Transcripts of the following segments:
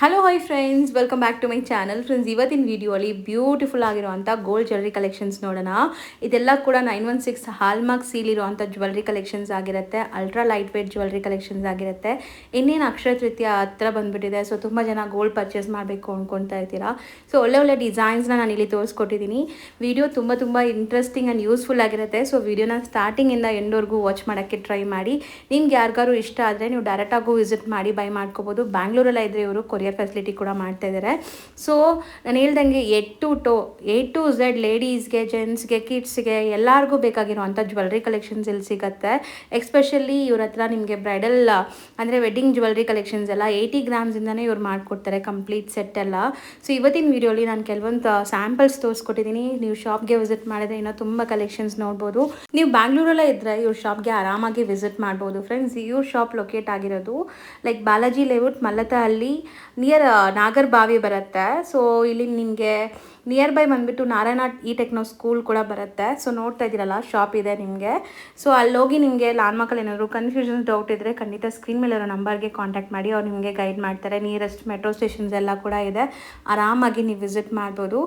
Hello hi friends, welcome back to my channel. Friends, ಇವತ್ತಿನ ವಿಡಿಯೋಲಿ beautiful ಆಗಿರುವಂಥ gold jewellery collections ನೋಡೋಣ. ಇದೆಲ್ಲ ಕೂಡ 916 ಹಾಲ್ಮಾರ್ಕ್ ಸೀಲ್ ಇರುವಂಥ ಜ್ಯುವೆಲ್ರಿ ಕಲೆಕ್ಷನ್ಸ್ ಆಗಿರುತ್ತೆ. Ultra light weight jewellery collections ಆಗಿರುತ್ತೆ. ಇನ್ನೇನು ಅಕ್ಷಯ ತೃತೀಯ ಹತ್ರ ಬಂದುಬಿಟ್ಟಿದೆ. ಸೊ ತುಂಬ ಜನ ಗೋಲ್ಡ್ ಪರ್ಚೇಸ್ ಮಾಡಬೇಕು ಅಂದ್ಕೊಳ್ತಾ ಇರ್ತೀರಾ. ಸೊ ಒಳ್ಳೆ ಡಿಸೈನ್ಸ್ನ ನಾನು ಇಲ್ಲಿ ತೋರಿಸ್ಕೊಟ್ಟಿದ್ದೀನಿ. ವಿಡಿಯೋ ತುಂಬ ಇಂಟ್ರೆಸ್ಟಿಂಗ್ ಆ್ಯಂಡ್ ಯೂಸ್ಫುಲ್ ಆಗಿರುತ್ತೆ. ಸೊ ವಿಡಿಯೋನ ಸ್ಟಾರ್ಟಿಂಗಿಂದ ಎಂಡ್ವರೆಗೂ ವಾಚ್ ಮಾಡೋಕ್ಕೆ ಟ್ರೈ ಮಾಡಿ. ನಿಮ್ಗೆ ಯಾರಿಗಾರು ಇಷ್ಟ ಆದರೆ ನೀವು ಡೈರೆಕ್ಟಾಗೂ ವಿಸಿಟ್ ಮಾಡಿ ಬೈ ಮಾಡ್ಕೋಬೋದು. ಬ್ಯಾಂಗ್ಳೂರಲ್ಲ ಇದ್ದರೆ ಇವರು ಕೊರಿಯರ್ ಫೆಸಿಲಿಟಿ ಕೂಡ ಮಾಡ್ತಾ ಇದ್ದಾರೆ. ಸೊ ನಾನು ಹೇಳ್ದಂಗೆ ಎ ಟು ಝೆಡ್ ಲೇಡೀಸ್ಗೆ, ಜೆಂಟ್ಸ್ಗೆ, ಕಿಡ್ಸ್ಗೆ ಎಲ್ಲರಿಗೂ ಬೇಕಾಗಿರುವಂಥ ಜ್ಯುವೆಲ್ರಿ ಕಲೆಕ್ಷನ್ಸ್ ಇಲ್ಲಿ ಸಿಗುತ್ತೆ. ಎಸ್ಪೆಷಲಿ ಇವ್ರ ಹತ್ರ ನಿಮಗೆ ಬ್ರೈಡಲ್ ಅಂದರೆ ವೆಡ್ಡಿಂಗ್ ಜ್ಯುವೆಲ್ರಿ ಕಲೆಕ್ಷನ್ಸ್ ಎಲ್ಲ 80 ಗ್ರಾಮ್ಸಿಂದನೇ ಇವ್ರು ಮಾಡಿಕೊಡ್ತಾರೆ, ಕಂಪ್ಲೀಟ್ ಸೆಟ್ ಎಲ್ಲ. ಸೊ ಇವತ್ತಿನ ವಿಡಿಯೋಲಿ ನಾನು ಕೆಲವೊಂದು ಸ್ಯಾಂಪಲ್ಸ್ ತೋರಿಸ್ಕೊಟ್ಟಿದ್ದೀನಿ. ನೀವು ಶಾಪ್ಗೆ ವಿಸಿಟ್ ಮಾಡಿದ್ರೆ ಇನ್ನೂ ತುಂಬ ಕಲೆಕ್ಷನ್ಸ್ ನೋಡ್ಬೋದು. ನೀವು ಬ್ಯಾಂಗ್ಳೂರಲ್ಲೇ ಇದ್ದರೆ ಇವ್ರ ಶಾಪ್ಗೆ ಆರಾಮಾಗಿ ವಿಸಿಟ್ ಮಾಡ್ಬೋದು. ಫ್ರೆಂಡ್ಸ್, ಇವ್ರ ಶಾಪ್ ಲೊಕೇಟ್ ಆಗಿರೋದು like Balaji layout, Mallathahalli, near Nagarbhavi ಬರುತ್ತೆ. ಸೊ ಇಲ್ಲಿ ನಿಮಗೆ ನಿಯರ್ ಬೈ ಬಂದುಬಿಟ್ಟು ನಾರಾಯಣ ಇ ಟೆಕ್ನೋ ಸ್ಕೂಲ್ ಕೂಡ ಬರುತ್ತೆ. ಸೊ ನೋಡ್ತಾ ಇದ್ದೀರಲ್ಲ, ಶಾಪ್ ಇದೆ ನಿಮಗೆ. ಸೊ ಅಲ್ಲೋಗಿ ನಿಮಗೆ ಲ್ಯಾಂಡ್ಮಾರ್ಕಲ್ಲಿ ಏನಾದರೂ ಕನ್ಫ್ಯೂಷನ್ ಡೌಟ್ ಇದ್ದರೆ ಖಂಡಿತ ಸ್ಕ್ರೀನ್ ಮೇಲೆ ಇರೋ ನಂಬರ್ಗೆ ಕಾಂಟ್ಯಾಕ್ಟ್ ಮಾಡಿ, ಅವ್ರು ನಿಮಗೆ ಗೈಡ್ ಮಾಡ್ತಾರೆ. ನಿಯರೆಸ್ಟ್ ಮೆಟ್ರೋ ಸ್ಟೇಷನ್ಸ್ ಎಲ್ಲ ಕೂಡ ಇದೆ, ಆರಾಮಾಗಿ ನೀವು ವಿಸಿಟ್ ಮಾಡ್ಬೋದು.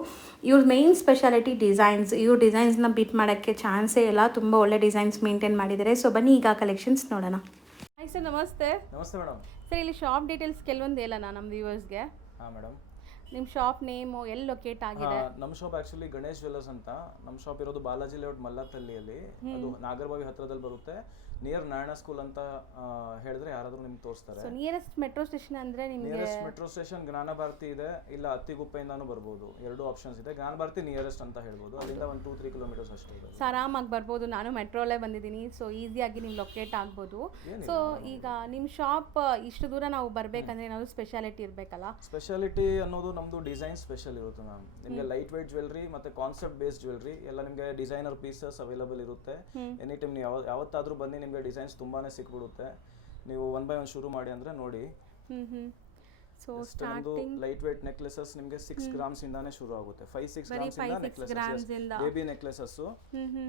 ಇವ್ರ ಮೇಯ್ನ್ ಸ್ಪೆಷಾಲಿಟಿ ಡಿಸೈನ್ಸ್. ಇವ್ರ ಡಿಸೈನ್ಸ್ನ ಬೀಟ್ ಮಾಡೋಕ್ಕೆ ಚಾನ್ಸೇ ಇಲ್ಲ. ತುಂಬ ಒಳ್ಳೆ ಡಿಸೈನ್ಸ್ ಮೇಂಟೈನ್ ಮಾಡಿದ್ದಾರೆ. ಸೊ ಬನ್ನಿ ಈಗ ಕಲೆಕ್ಷನ್ಸ್ ನೋಡೋಣ. ಹಾಯ್ ಸರ್, ನಮಸ್ತೆ. ನಮಸ್ತೆ ಮೇಡಮ್. ಸರ್, ಇಲ್ಲಿ ಶಾಪ್ ಡೀಟೇಲ್ಸ್ ಕೆಲವೊಂದು ಹೇಳೋಣ ನಮ್ಮ ವ್ಯೂವರ್ಸ್ಗೆ. ಹಾಂ ಮೇಡಮ್. ನಿಮ್ಮ ಶಾಪ್ ನೇಮು ಎಲ್ಲಿ ಲೊಕೇಟ್ ಆಗಿದೆ? ನಮ್ಮ ಶಾಪ್ ಆ್ಯಕ್ಚುಲಿ ಗಣೇಶ್ ಜ್ಯುವೆಲ್ಲರ್ಸ್ ಅಂತ. ನಮ್ಮ ಶಾಪ್ ಇರೋದು ಬಾಲಾಜಿ ಲೇಔಟ್ ಮಲ್ಲತ್ತಳ್ಳಿಯಲ್ಲಿ. ಅದು ನಾಗರಬಾವಿ ಹತ್ರದಲ್ಲಿ ಬರುತ್ತೆ. ನಿಯರ್ ನಾರಾಯಣ ಸ್ಕೂಲ್ ಅಂತ ಹೇಳಿದ್ರೆ ಯಾರಾದರೂ ನಿಮ್ಗೆ ತೋರಿಸ್ತಾರೆ. ಸೊ ನಿಯರೆಸ್ಟ್ ಮೆಟ್ರೋ ಸ್ಟೇಷನ್ ಅಂದರೆ ನಿಮಗೆ? ನಿಯರೆಸ್ಟ್ ಮೆಟ್ರೋ ಸ್ಟೇಷನ್ ಜ್ಞಾನ ಭಾರತಿ ಇದೆ, ಇಲ್ಲ ಅತ್ತಿಗುಪ್ಪೆಯಿಂದಾನು ಬರ್ಬೋದು. ಎರಡು ಆಪ್ಷನ್ಸ್ ಇದೆ. ಜ್ಞಾನ ಭಾರತಿ ನಿಯರೆಸ್ಟ್ ಅಂತ ಹೇಳ್ಬೋದು. ಅಲ್ಲಿಂದ ಒಂದು 2-3 ಕಿಲೋಮೀಟರ್ಸ್ ಅಷ್ಟೇ ಇದೆ. ಸೊ ಆರಾಮಾಗಿ ಬರ್ಬೋದು. ನಾನು ಮೆಟ್ರೋಲ್ಲೇ ಬಂದಿದ್ದೀನಿ. ಸೊ ಈಸಿಯಾಗಿ ನೀವು ಲೊಕೇಟ್ ಆಗ್ಬೋದು. ಸೊ ಈಗ ನಿಮ್ಮ ಶಾಪ್ ಇಷ್ಟು ದೂರ ನಾವು ಬರಬೇಕಂದ್ರೆ ಏನಾದರೂ ಸ್ಪೆಷಾಲಿಟಿ ಇರಬೇಕಲ್ಲ? ಸ್ಪೆಷಾಲಿಟಿ ಅನ್ನೋದು ನಮ್ಮದು ಡಿಸೈನ್ ಸ್ಪೆಷಲ್ ಇರುತ್ತೆ ಮ್ಯಾಮ್. ನಿಮಗೆ ಲೈಟ್ ವೇಟ್ ಜ್ಯುವೆಲ್ರಿ ಮತ್ತು ಕಾನ್ಸೆಪ್ಟ್ ಬೇಸ್ಡ್ ಜ್ಯುವೆಲ್ರಿ ಎಲ್ಲ ನಿಮಗೆ ಡಿಸೈನರ್ ಪೀಸಸ್ ಅವೈಲಬಲ್ ಇರುತ್ತೆ. ಎನಿ ಟೈಮ್ ನೀವು ಯಾವತ್ತಾದರೂ ಬನ್ನಿ, ನಿಮಗೆ ಡಿಸೈನ್ಸ್ ತುಂಬಾನೇ ಸಿಕ್ಬಿಡುತ್ತೆ. ನೀವು 1 by 1 ಶುರು ಮಾಡಿ ಅಂದರೆ ನೋಡಿ. ಸೊ ಲೈಟ್ ವೇಟ್ ನೆಕ್ಲೆಸಸ್ ನಿಮಗೆ 6 ಗ್ರಾಮ್ಸ್ ಇಂದಾನೆ ಶುರು ಆಗುತ್ತೆ. 5-6 ಗ್ರಾಮ್ಸ್ ಇಂದ ನೆಕ್ಲೆಸಸ್, ಬೇಬಿ ನೆಕ್ಲೆಸಸ್.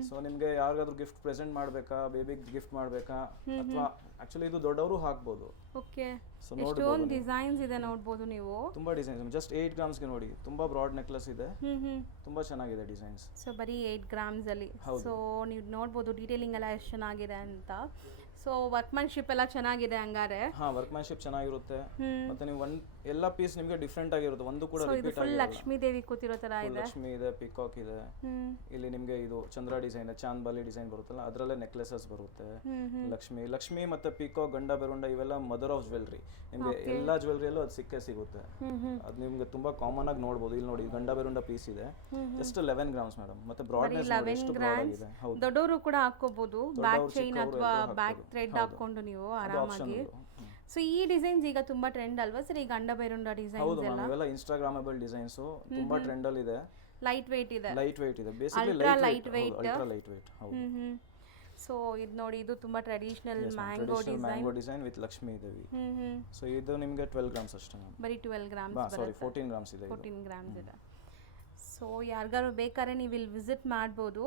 ಸೊ ನಿಮಗೆ ಯಾರಿಗಾದ್ರೂ ಗಿಫ್ಟ್ ಪ್ರೆಸೆಂಟ್ ಮಾಡಬೇಕಾ, ಬೇಬಿಗೆ ಗಿಫ್ಟ್ ಮಾಡಬೇಕಾ, ಅಥವಾ ಆಕ್ಚುಲಿ ಇದು ದೊಡ್ಡವರು ಹಾಕ್ಬೋದು. ಓಕೆ. ಸೊ ಎಷ್ಟೊಂದು ಡಿಸೈನ್ಸ್ ಇದೆ ನೋಡ್ಬೋದು ನೀವು. ತುಂಬಾ ಡಿಸೈನ್ಸ್. ಜಸ್ಟ್ 8 ಗ್ರಾಮ್ಸ್ ಗೆ ನೋಡಿ, ತುಂಬಾ ಬ್ರಾಡ್ ನೆಕ್ಲೆಸ್ ಇದೆ. ತುಂಬಾ ಚೆನ್ನಾಗಿದೆ ಡಿಸೈನ್ಸ್. ಸೊ ಬರೀ 8 ಗ್ರಾಮ್ಸ್ ಅಲ್ಲಿ. ಸೊ ನೀವು ನೋಡ್ಬೋದು ಡೀಟೇಲಿಂಗ್ ಎಲ್ಲ ಎಷ್ಟು ಚೆನ್ನಾಗಿದೆ ಅಂತ. ಸೊ ವರ್ಕ್ಮನ್ಶಿಪ್ ಎಲ್ಲ ಚೆನ್ನಾಗಿದೆ ಹಂಗಾರೆ? ಹಾ, ವರ್ಕ್ಮನ್ಶಿಪ್ ಚೆನ್ನಾಗಿರುತ್ತೆ. ಮತ್ತೆ ನೀವು ಎಲ್ಲ ಪೀಸ್ ನಿಮಗೆ ಡಿಫ್ರೆಂಟ್ ಆಗಿರುತ್ತೆ, ಒಂದು ಕೂಡ ರಿಪೀಟ್ ಆಗಿಲ್ಲ. ಲಕ್ಷ್ಮೀ ದೇವಿ ಕೂತಿರೋ ತರ ಇದೆ. ಲಕ್ಷ್ಮಿ ಇದೆ, ಪಿಕಾಕ್ ಇದೆ. ಇಲ್ಲಿ ನಿಮಗೆ ಇದು ಚಂದ್ರ ಡಿಸೈನ್, ಚಾಂದ್ಬಾಲಿ ಡಿಸೈನ್ ಬರುತ್ತಲ್ಲ, ಅದರಲ್ಲೇ ನೆಕ್ಲೆಸಸ್ ಬರುತ್ತೆ. ಲಕ್ಷ್ಮಿ ಮತ್ತೆ ಪಿಕಾಕ್, ಗಂಡ ಬೆರುಂಡ ಇವೆಲ್ಲ ಮದರ್ ಆಫ್ ಜ್ಯುವೆಲ್ರಿ. ನಿಮಗೆ ಎಲ್ಲಾ ಜ್ಯುವೆಲ್ರಿಯಲ್ಲೂ ಅದು ಸಿಗುತ್ತೆ. ಅದು ನಿಮಗೆ ತುಂಬಾ ಕಾಮನ್ ಆಗಿ ನೋಡಬಹುದು. ಇಲ್ಲಿ ನೋಡಿ, ಗಂಡ ಬೆರುಂಡ ಪೀಸ್ ಇದೆ, ಜಸ್ಟ್ 11 ಗ್ರಾಮ್ಸ್ ಮೇಡಮ್. ಮತ್ತೆ ಬ್ರಾಡ್ನೆಸ್ ಎಷ್ಟು ಬ್ರಾಡ್ ಆಗಿದೆ. ಹೌದು, ದೊಡ್ಡವರು ಕೂಡ ಹಾಕೋಬಹುದು. ಬ್ಯಾಕ್ ಚೈನ್ ಅಥವಾ ಬ್ಯಾಕ್ ಥ್ರೆಡ್ ಹಾಕೊಂಡು ನೀವು ಆರಾಮಾಗಿ. ಸೊ ಈ ಡಿಸೈನ್ಸ್ ಈಗ ತುಂಬಾ ಟ್ರೆಂಡ್ ಅಲ್ವಾ ಸರ್, ಈ ಗಂಡ ಬೈರುಂಡ ಡಿಸೈನ್ಸ್ ಎಲ್ಲ? ಹೌದು, ಇವೆಲ್ಲ ಇನ್ಸ್ಟಾಗ್ರಾಮಬಲ್ ಡಿಸೈನ್ಸ್, ತುಂಬಾ ಟ್ರೆಂಡ್ ಅಲ್ಲಿ ಇದೆ. ಲೈಟ್ ವೇಟ್ ಇದೆ. Basically light weight. ಹೌದು. ಸೊ ಇದು ನೋಡಿ, ಇದು ತುಂಬಾ traditional mango design with Lakshmi Devi. So ಇದು ನಿಮಗೆ 12 ಗ್ರಾಮ್ಸ್ ಅಷ್ಟೇ. ಬರೀ 12 ಗ್ರಾಮ್ಸ್ ಬರುತ್ತೆ. ಸಾರಿ, 14 ಗ್ರಾಮ್ಸ್ ಇದೆ. 14 ಗ್ರಾಮ್ಸ್ ಇದೆ. ಸೊ ಯಾರಿಗಾರು ಬೇಕಾದ್ರೆ ನೀವು ಇಲ್ಲಿ ವಿಸಿಟ್ ಮಾಡ್ಬೋದು.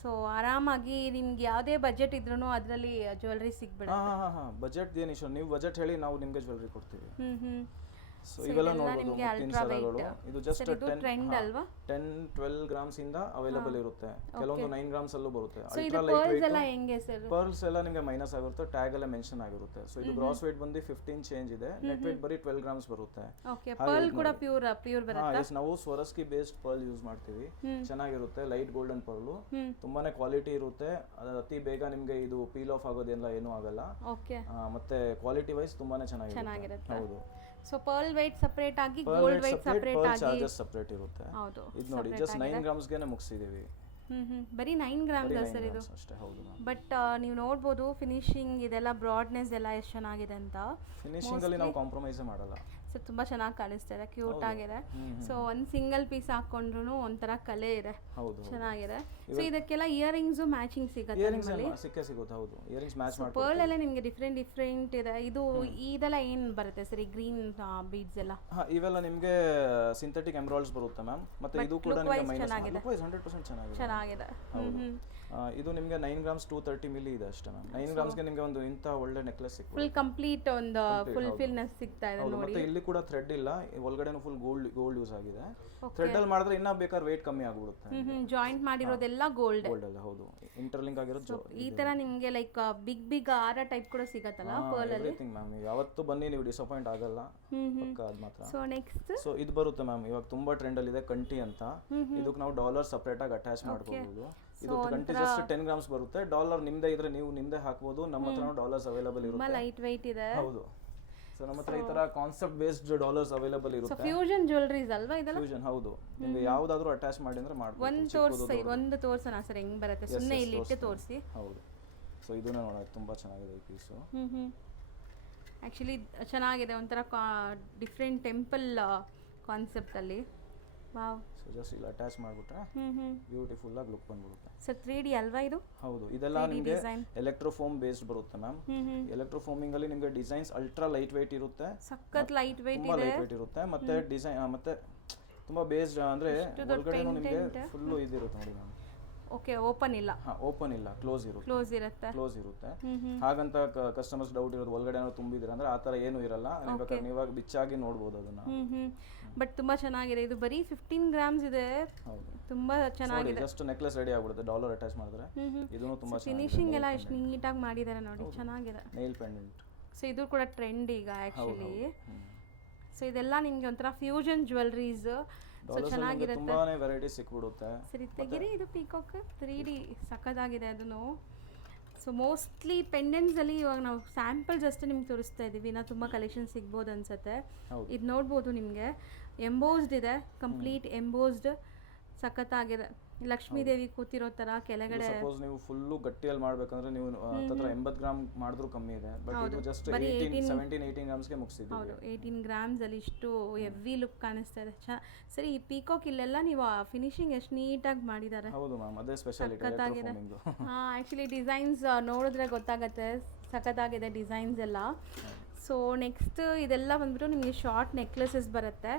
ಸೊ ಆರಾಮಾಗಿ ನಿಮ್ಗೆ ಯಾವುದೇ ಬಜೆಟ್ ಇದ್ರೂ ಅದರಲ್ಲಿ ಜ್ಯುವೆಲ್ರಿ ಸಿಗ್ಬಿಡುತ್ತೆ. ಬಜೆಟ್ ಏನು ಇಶ್ಯೂ, ನೀವು ಬಜೆಟ್ ಹೇಳಿ, ನಾವು ನಿಮಗೆ ಜ್ಯುವೆಲ್ರಿ ಕೊಡ್ತೀವಿ. ಸೊ ಇವೆಲ್ಲ ನೋಡಬಹುದು, ಮುತ್ತಿನ ಸರಗಳು. ಇದು ಜಸ್ಟ್ 10-12 ಗ್ರಾಮ್ಸ್ ಇಂದ ಅವೈಲೇಬಲ್ ಇರುತ್ತೆ. ಕೆಲವೊಂದು 9 ಗ್ರಾಮ್ಸ್ ಅಲ್ಲೂ ಬರುತ್ತೆ. ಅಲ್ಟ್ರಾ ಲೈಟ್ ವೇಟ್ ಪರ್ಲ್ಸ್ ಎಲ್ಲ ನಿಮಗೆ ಮೈನಸ್ ಆಗಿರುತ್ತೆ, ಟ್ಯಾಗ್ ಎಲ್ಲ ಮೆನ್ಷನ್ ಆಗಿರುತ್ತೆ. ಸೊ ಇದು ಗ್ರಾಸ್ ವೇಟ್ ಬಂದು 15 ಚೇಂಜ್ ಇದೆ, ನೆಟ್ ವೇಟ್ ಬರೀ 12 ಗ್ರಾಮ್ಸ್ ಬರುತ್ತೆ. ಓಕೆ. ಪರ್ಲ್ ಕೂಡ ಪ್ಯೂರ್ ಬರುತ್ತೆ. ನಾವು ಸ್ವರಸ್ಕಿ ಬೇಸ್ಡ್ ಪರ್ಲ್ ಯೂಸ್ ಮಾಡ್ತೀವಿ. ಚೆನ್ನಾಗಿರುತ್ತೆ, ಲೈಟ್ ಗೋಲ್ಡನ್ ಪರ್ಲ್, ತುಂಬಾನೇ ಕ್ವಾಲಿಟಿ ಇರುತ್ತೆ. ಅತಿ ಬೇಗ ನಿಮಗೆ ಇದು ಪೀಲ್ ಆಫ್ ಆಗೋದೆಲ್ಲ ಏನೂ ಆಗಲ್ಲ. ಓಕೆ. ಮತ್ತೆ ಕ್ವಾಲಿಟಿ ವೈಸ್ ತುಂಬಾನೇ ಚೆನ್ನಾಗಿರುತ್ತೆ. ಹೌದು. ಸೊ ಪರ್ಲ್ weight ಸೆಪರೇಟ್ ಆಗಿ, ಗೋಲ್ಡ್ weight ಸೆಪರೇಟ್ ಆಗಿ, ಚಾರ್ಜಸ್ ಸೆಪರೇಟ್ ಇರುತ್ತೆ. ಹೌದು. ಇದು ನೋಡಿ, ಜಸ್ಟ್ 9 ಗ್ರಾಮ್ಸ್ ಗೆ ಮುಗಿಸಿದೀವಿ. ಬರೀ 9 ಗ್ರಾಮ್ಸ್ ಸರ್ ಇದು ಅಷ್ಟೇ. ಹೌದು. ಬಟ್ ನೀವು ನೋಡ್ಬೋದು ಫಿನಿಶಿಂಗ್ ಇದೆಲ್ಲ, ಬ್ರಾಡ್ನೆಸ್ ಎಲ್ಲ ಎಷ್ಟು ಚೆನ್ನಾಗಿದೆ ಅಂತ. ಫಿನಿಶಿಂಗ್ ಅಲ್ಲಿ ನಾವು ಕಾಂಪ್ರಮೈಸ್ ಮಾಡಲ್ಲ. ಸೊ ತುಂಬ ಚೆನ್ನಾಗಿ ಕಾಣಿಸ್ತಾ ಇದೆ, ಕ್ಯೂಟ್ ಆಗಿದೆ. ಸೊ ಒಂದು ಸಿಂಗಲ್ ಪೀಸ್ ಹಾಕೊಂಡ್ರು ಒಂಥರ ಕಲೆ ಇದೆ, ಚೆನ್ನಾಗಿದೆ. ಸೊ ಇದಕ್ಕೆಲ್ಲ ಇಯರಿಂಗ್ಸು ಮ್ಯಾಚಿಂಗ್ ಸಿಗುತ್ತೆ ನಿಮ್ಮಲ್ಲಿ? ಸಿಗುತ್ತೆ. ಹೌದು, ಇಯರಿಂಗ್ಸ್ ಮ್ಯಾಚ್ ಮಾಡ್ತಾರೆ. ಪರ್ಲ್ ಎಲ್ಲ ನಿಮಗೆ ಡಿಫ್ರೆಂಟ್ ಇದೆ. ಇದು ಇದೆಲ್ಲ ಏನು ಬರುತ್ತೆ ಸರ್, ಈ ಗ್ರೀನ್ ಬೀಡ್ಸ್ ಎಲ್ಲ? ಇವೆಲ್ಲ ನಿಮಗೆ ಸಿಂಥೆಟಿಕ್ ಎಮರಾಲ್ಡ್ಸ್ ಬರುತ್ತೆ ಮ್ಯಾಮ್. ಮತ್ತೆ ಇದು ಕೂಡ ನಿಮಗೆ ಮೈನಸ್ 100% ಚೆನ್ನಾಗಿದೆ. ಹೌದು. ಇದು ನಿಮಗೆ 9 ಗ್ರಾಮ್ಸ್ 230 ಮಿಲಿ ಇದೆ ಅಷ್ಟೇ ಮ್ಯಾಮ್. 9 ಗ್ರಾಮ್ಸ್ಗೆ ನಿಮಗೆ ಒಂದು ಇಂಥ ಒಳ್ಳೆ ನೆಕ್ಲೆಸ್ ಸಿಗುತ್ತೆ. ಫುಲ್ ಕಂಪ್ಲೀಟ್ ಒಂದು ಫುಲ್ಫಿಲ್ನೆಸ್ ಸಿಗ್ತಾ ಇದೆ ನೋಡಿ. ಮತ್ತೆ ಇಲ್ಲಿ ಎಲ್ಲಿ ಕೂಡ ಥ್ರೆಡ್ ಇಲ್ಲ, ಒಳಗಡೆನೂ ಫುಲ್ ಗೋಲ್ಡ್ ಯೂಸ್ ಆಗಿದೆ. ಥ್ರೆಡ್ ಅಲ್ಲಿ ಮಾಡಿದ್ರೆ ಇನ್ನೂ ಬೇಕಾದ್ರೆ ವೇಟ್ ಕಮ್ಮಿ ಆಗ್ಬಿಡುತ್ತೆ. ಜಾಯಿಂಟ್ ಮಾಡಿರೋದೆಲ್ಲ ಗೋಲ್ಡ್ ಅಲ್ಲ, ಹೌದು, ಇಂಟರ್ಲಿಂಕ್ ಆಗಿರೋದು. ಈ ತರ ನಿಮ್ಗೆ ಲೈಕ್ ಬಿಗ್ ಆರ ಟೈಪ್ ಕೂಡ ಸಿಗತ್ತಲ್ಲ ಪರ್ಲ್ ಅಲ್ಲಿ. ಎವ್ರಿಥಿಂಗ್ ಮ್ಯಾಮ್, ಯಾವತ್ತು ಬನ್ನಿ ನೀವು ಡಿಸಪಾಯಿಂಟ್ ಆಗಲ್ಲ, ಪಕ್ಕ ಅದು ಮಾತ್ರ. ಸೊ ನೆಕ್ಸ್ಟ್ ಇದು ಬರುತ್ತೆ ಮ್ಯಾಮ್, ಇವಾಗ ತುಂಬಾ ಟ್ರೆಂಡ್ ಅಲ್ಲಿ ಇದೆ ಕಂಠಿ ಅಂತ. ಇದಕ್ಕೆ ನಾವು ಡಾಲರ್ ಸಪರೇಟ್ ಆಗಿ ಅಟ್ಯಾಚ್ ಮಾಡ್ಕೋಬಹುದು. ಇದು ಕಂಠಿ ಜಸ್ಟ್ 10 ಗ್ರಾಮ್ಸ್ ಬರುತ್ತೆ. ಡಾಲರ್ ನಿಮ್ದೇ ಇದ್ರೆ ನೀವು ನಿಮ್ದೇ ಹಾಕ್ಬೋದು. ನಮ್ಮ ಹತ್ರ ಡಾಲರ್ಸ್ ಅವೈಲೇಬಲ್ ಇರುತ್ತೆ. ಲೈಟ್ ವೆಯ್ಟ್ ಇದೆ. ಹೌದು, ಸೊ ನಮ್ಮ ಹತ್ರ ಈ ತರ ಕಾನ್ಸೆಪ್ಟ್ ಬೇಸ್ಡ್ ಡಾಲರ್ಸ್ ಅವೈಲೇಬಲ್ ಇರುತ್ತೆ. ಫ್ಯೂಷನ್ ಜ್ಯುವೆಲರೀಸ್ ಅಲ್ವಾ ಇದೆಲ್ಲ? ಫ್ಯೂಷನ್, ಹೌದು. ನಿಮಗೆ ಯಾವ್ದಾದ್ರು ಅಟ್ಯಾಚ್ ಮಾಡಿ ಅಂದ್ರೆ ಮಾಡ್ಬೋದು. ಒಂದು ತೋರ್ಸೋಣ ಸರ್ ಹೆಂಗ್ ಬರುತ್ತೆ, ಸುಮ್ಮನೆ ಇಲ್ಲಿ ಇಟ್ಟು ತೋರಿಸಿ. ಹೌದು, ಸೊ ಇದನ್ನ ನೋಡೋಕೆ ತುಂಬಾ ಚೆನ್ನಾಗಿದೆ ಈ ಪೀಸು. ಆ್ಯಕ್ಚುಲಿ ಚೆನ್ನಾಗಿದೆ, ಒಂಥರ ಡಿಫ್ರೆಂಟ್ ಟೆಂಪಲ್ ಕಾನ್ಸೆಪ್ಟ್ ಅಲ್ಲಿ. ವಾವ್. ಸೊ ಜಸ್ಟ್ ಇಲ್ಲಿ ಅಟ್ಯಾಚ್ ಮಾಡಿಬಿಟ್ರೆ ಬ್ಯೂಟಿಫುಲ್ ಆಗಿ ಲುಕ್ ಬಂದ್ಬಿಡುತ್ತೆ. ಸರ್ 3D ಅಲ್ವಾ ಇದು? ಹೌದು, ಇದೆಲ್ಲ ನಿಮಗೆ ಎಲೆಕ್ಟ್ರೋಫೋಮ್ ಬೇಸ್ಡ್ ಬರುತ್ತೆ ಮ್ಯಾಮ್. ಎಲೆಕ್ಟ್ರೋಫೋಮಿಂಗ್ ಅಲ್ಲಿ ನಿಮಗೆ ಡಿಸೈನ್ಸ್ ಅಲ್ಟ್ರಾ ಲೈಟ್ ವೆಯ್ಟ್ ಇರುತ್ತೆ, ಸಖತ್ ಲೈಟ್ ವೆಯ್ಟ್ ತುಂಬಾ ಲೈಟ್ ವೆಯ್ಟ್ ಇರುತ್ತೆ. ಮತ್ತೆ ಡಿಸೈನ್ ಮತ್ತೆ ತುಂಬಾ ಬೇಸ್ಡ್ ಅಂದ್ರೆ ಒಳಗಡೆನೂ ನಿಮಗೆ ಫುಲ್ ಇದಿರುತ್ತೆ ನೋಡಿ ಮ್ಯಾಮ್. ಓಕೆ, ಓಪನ್ ಇಲ್ಲ. ಓಪನ್ ಇಲ್ಲ, ಕ್ಲೋಸ್ ಇರುತ್ತೆ. ಹಾಗಂತ ಕಸ್ಟಮರ್ಸ್ ಡೌಟ್ ಇರೋದು ಒಳಗಡೆ ಏನಾದ್ರು ತುಂಬಿದಿರ ಅಂದ್ರೆ ಆ ತರ ಏನು ಇರಲ್ಲ. ನೀವಾಗ ಬಿಚ್ಚಾಗಿ ನೋಡಬಹುದು ಅದನ್ನ. ಬಟ್ ತುಂಬಾ ಚೆನ್ನಾಗಿದೆ. ಇದು ಬರೀ 15 ಗ್ರಾಮ್ಸ್ ಇದೆ. ತುಂಬಾ ಚೆನ್ನಾಗಿದೆ. ಜಸ್ಟ್ ನೆಕ್ಲೆಸ್ ರೆಡಿ ಆಗ್ಬಿಡುತ್ತೆ ಡಾಲರ್ ಅಟ್ಯಾಚ್ ಮಾಡಿದ್ರೆ. ಇದನ್ನು ತುಂಬಾ ಚೆನ್ನಾಗಿದೆ. ಫಿನಿಶಿಂಗ್ ಎಲ್ಲ ಎಷ್ಟು ನೀಟಾಗಿ ಮಾಡಿದ್ದಾರೆ ನೋಡಿ, ಚೆನ್ನಾಗಿದೆ. Nile pendant. ಸೊ ಇದು ಕೂಡ ಟ್ರೆಂಡ್ ಈಗ ಆಕ್ಚುಲಿ. ಸೊ ಇದೆಲ್ಲ ನಿಮ್ಗೆ ಒಂಥರ ಫ್ಯೂಷನ್ ಜ್ಯುವೆಲರೀಸ್. ಸೊ ಚೆನ್ನಾಗಿರುತ್ತೆ, ತುಂಬಾನೇ ವೆರೈಟಿ ಸಿಕ್ಬಿಡುತ್ತೆ. ಸರಿ ತೆಗಿರಿ. ಇದು ಪೀಕಾಕ್ 3D ಸಖತ್ತಾಗಿದೆ ಅದನ್ನು. ಸೊ ಮೋಸ್ಟ್ಲಿ ಪೆಂಡೆಂಟ್ಸ್ ಅಲ್ಲಿ ಇವಾಗ ನಾವು ಸ್ಯಾಂಪಲ್ಸ್ ಅಷ್ಟೇ ನಿಮ್ಗೆ ತೋರಿಸ್ತಾ ಇದ್ದೀವಿ. ಇನ್ನೂ ತುಂಬ ಕಲೆಕ್ಷನ್ ಸಿಗ್ಬೋದು ಅನ್ಸುತ್ತೆ. ಇದು ನೋಡ್ಬೋದು, ನಿಮಗೆ ಎಂಬೋಸ್ಡ್ ಇದೆ, ಕಂಪ್ಲೀಟ್ ಎಂಬೋಸ್ಡ್, ಸಖತ್ತಾಗಿದೆ. ಲಕ್ಷ್ಮೀ ದೇವಿ ಕೂತಿರೋ ತರ ಕೆಳಗಡೆ. ಸಪೋಸ್ ನೀವು ಫುಲ್ ಗಟ್ಟಿಯಲ್ಲಿ ಮಾಡ್ಬೇಕಂದ್ರೆ ನೀವು ಹತ್ರ 80 ಗ್ರಾಮ್ ಮಾಡಿದ್ರು ಕಮ್ಮಿ ಇದೆ. ಬಟ್ ಇದು ಜಸ್ಟ್ 17-18 ಗ್ರಾಮ್ಸ್ ಗೆ ಮುಗಿಸಿದ್ದೀವಿ. ಹೌದು, 18 ಗ್ರಾಮ್ಸ್ ಅಲ್ಲಿ ಇಷ್ಟು ಹೆವಿ ಲುಕ್ ಕಾಣಿಸ್ತಾ ಇದೆ. ಸರಿ, ಈ ಪೀಕಾಕ್ ಇಲ್ಲೆಲ್ಲ ನೀವು ಫಿನಿಶಿಂಗ್ ಎಷ್ಟು ನೀಟಾಗಿ ಮಾಡಿದ್ದಾರೆ. ಹೌದು ಮ್ಯಾಮ್, ಅದೇ ಸ್ಪೆಷಾಲಿಟಿ. ಸಖತ್ತಾಗಿದೆ. ಆಕ್ಚುಲಿ ಡಿಸೈನ್ಸ್ ನೋಡಿದ್ರೆ ಗೊತ್ತಾಗುತ್ತೆ, ಸಖತ್ತಾಗಿದೆ ಡಿಸೈನ್ಸ್ ಎಲ್ಲ. ಸೊ ನೆಕ್ಸ್ಟ್ ಇದೆಲ್ಲ ಬಂದ್ಬಿಟ್ಟು ನಿಮಗೆ ಶಾರ್ಟ್ ನೆಕ್ಲೆಸಸ್ ಬರುತ್ತೆ.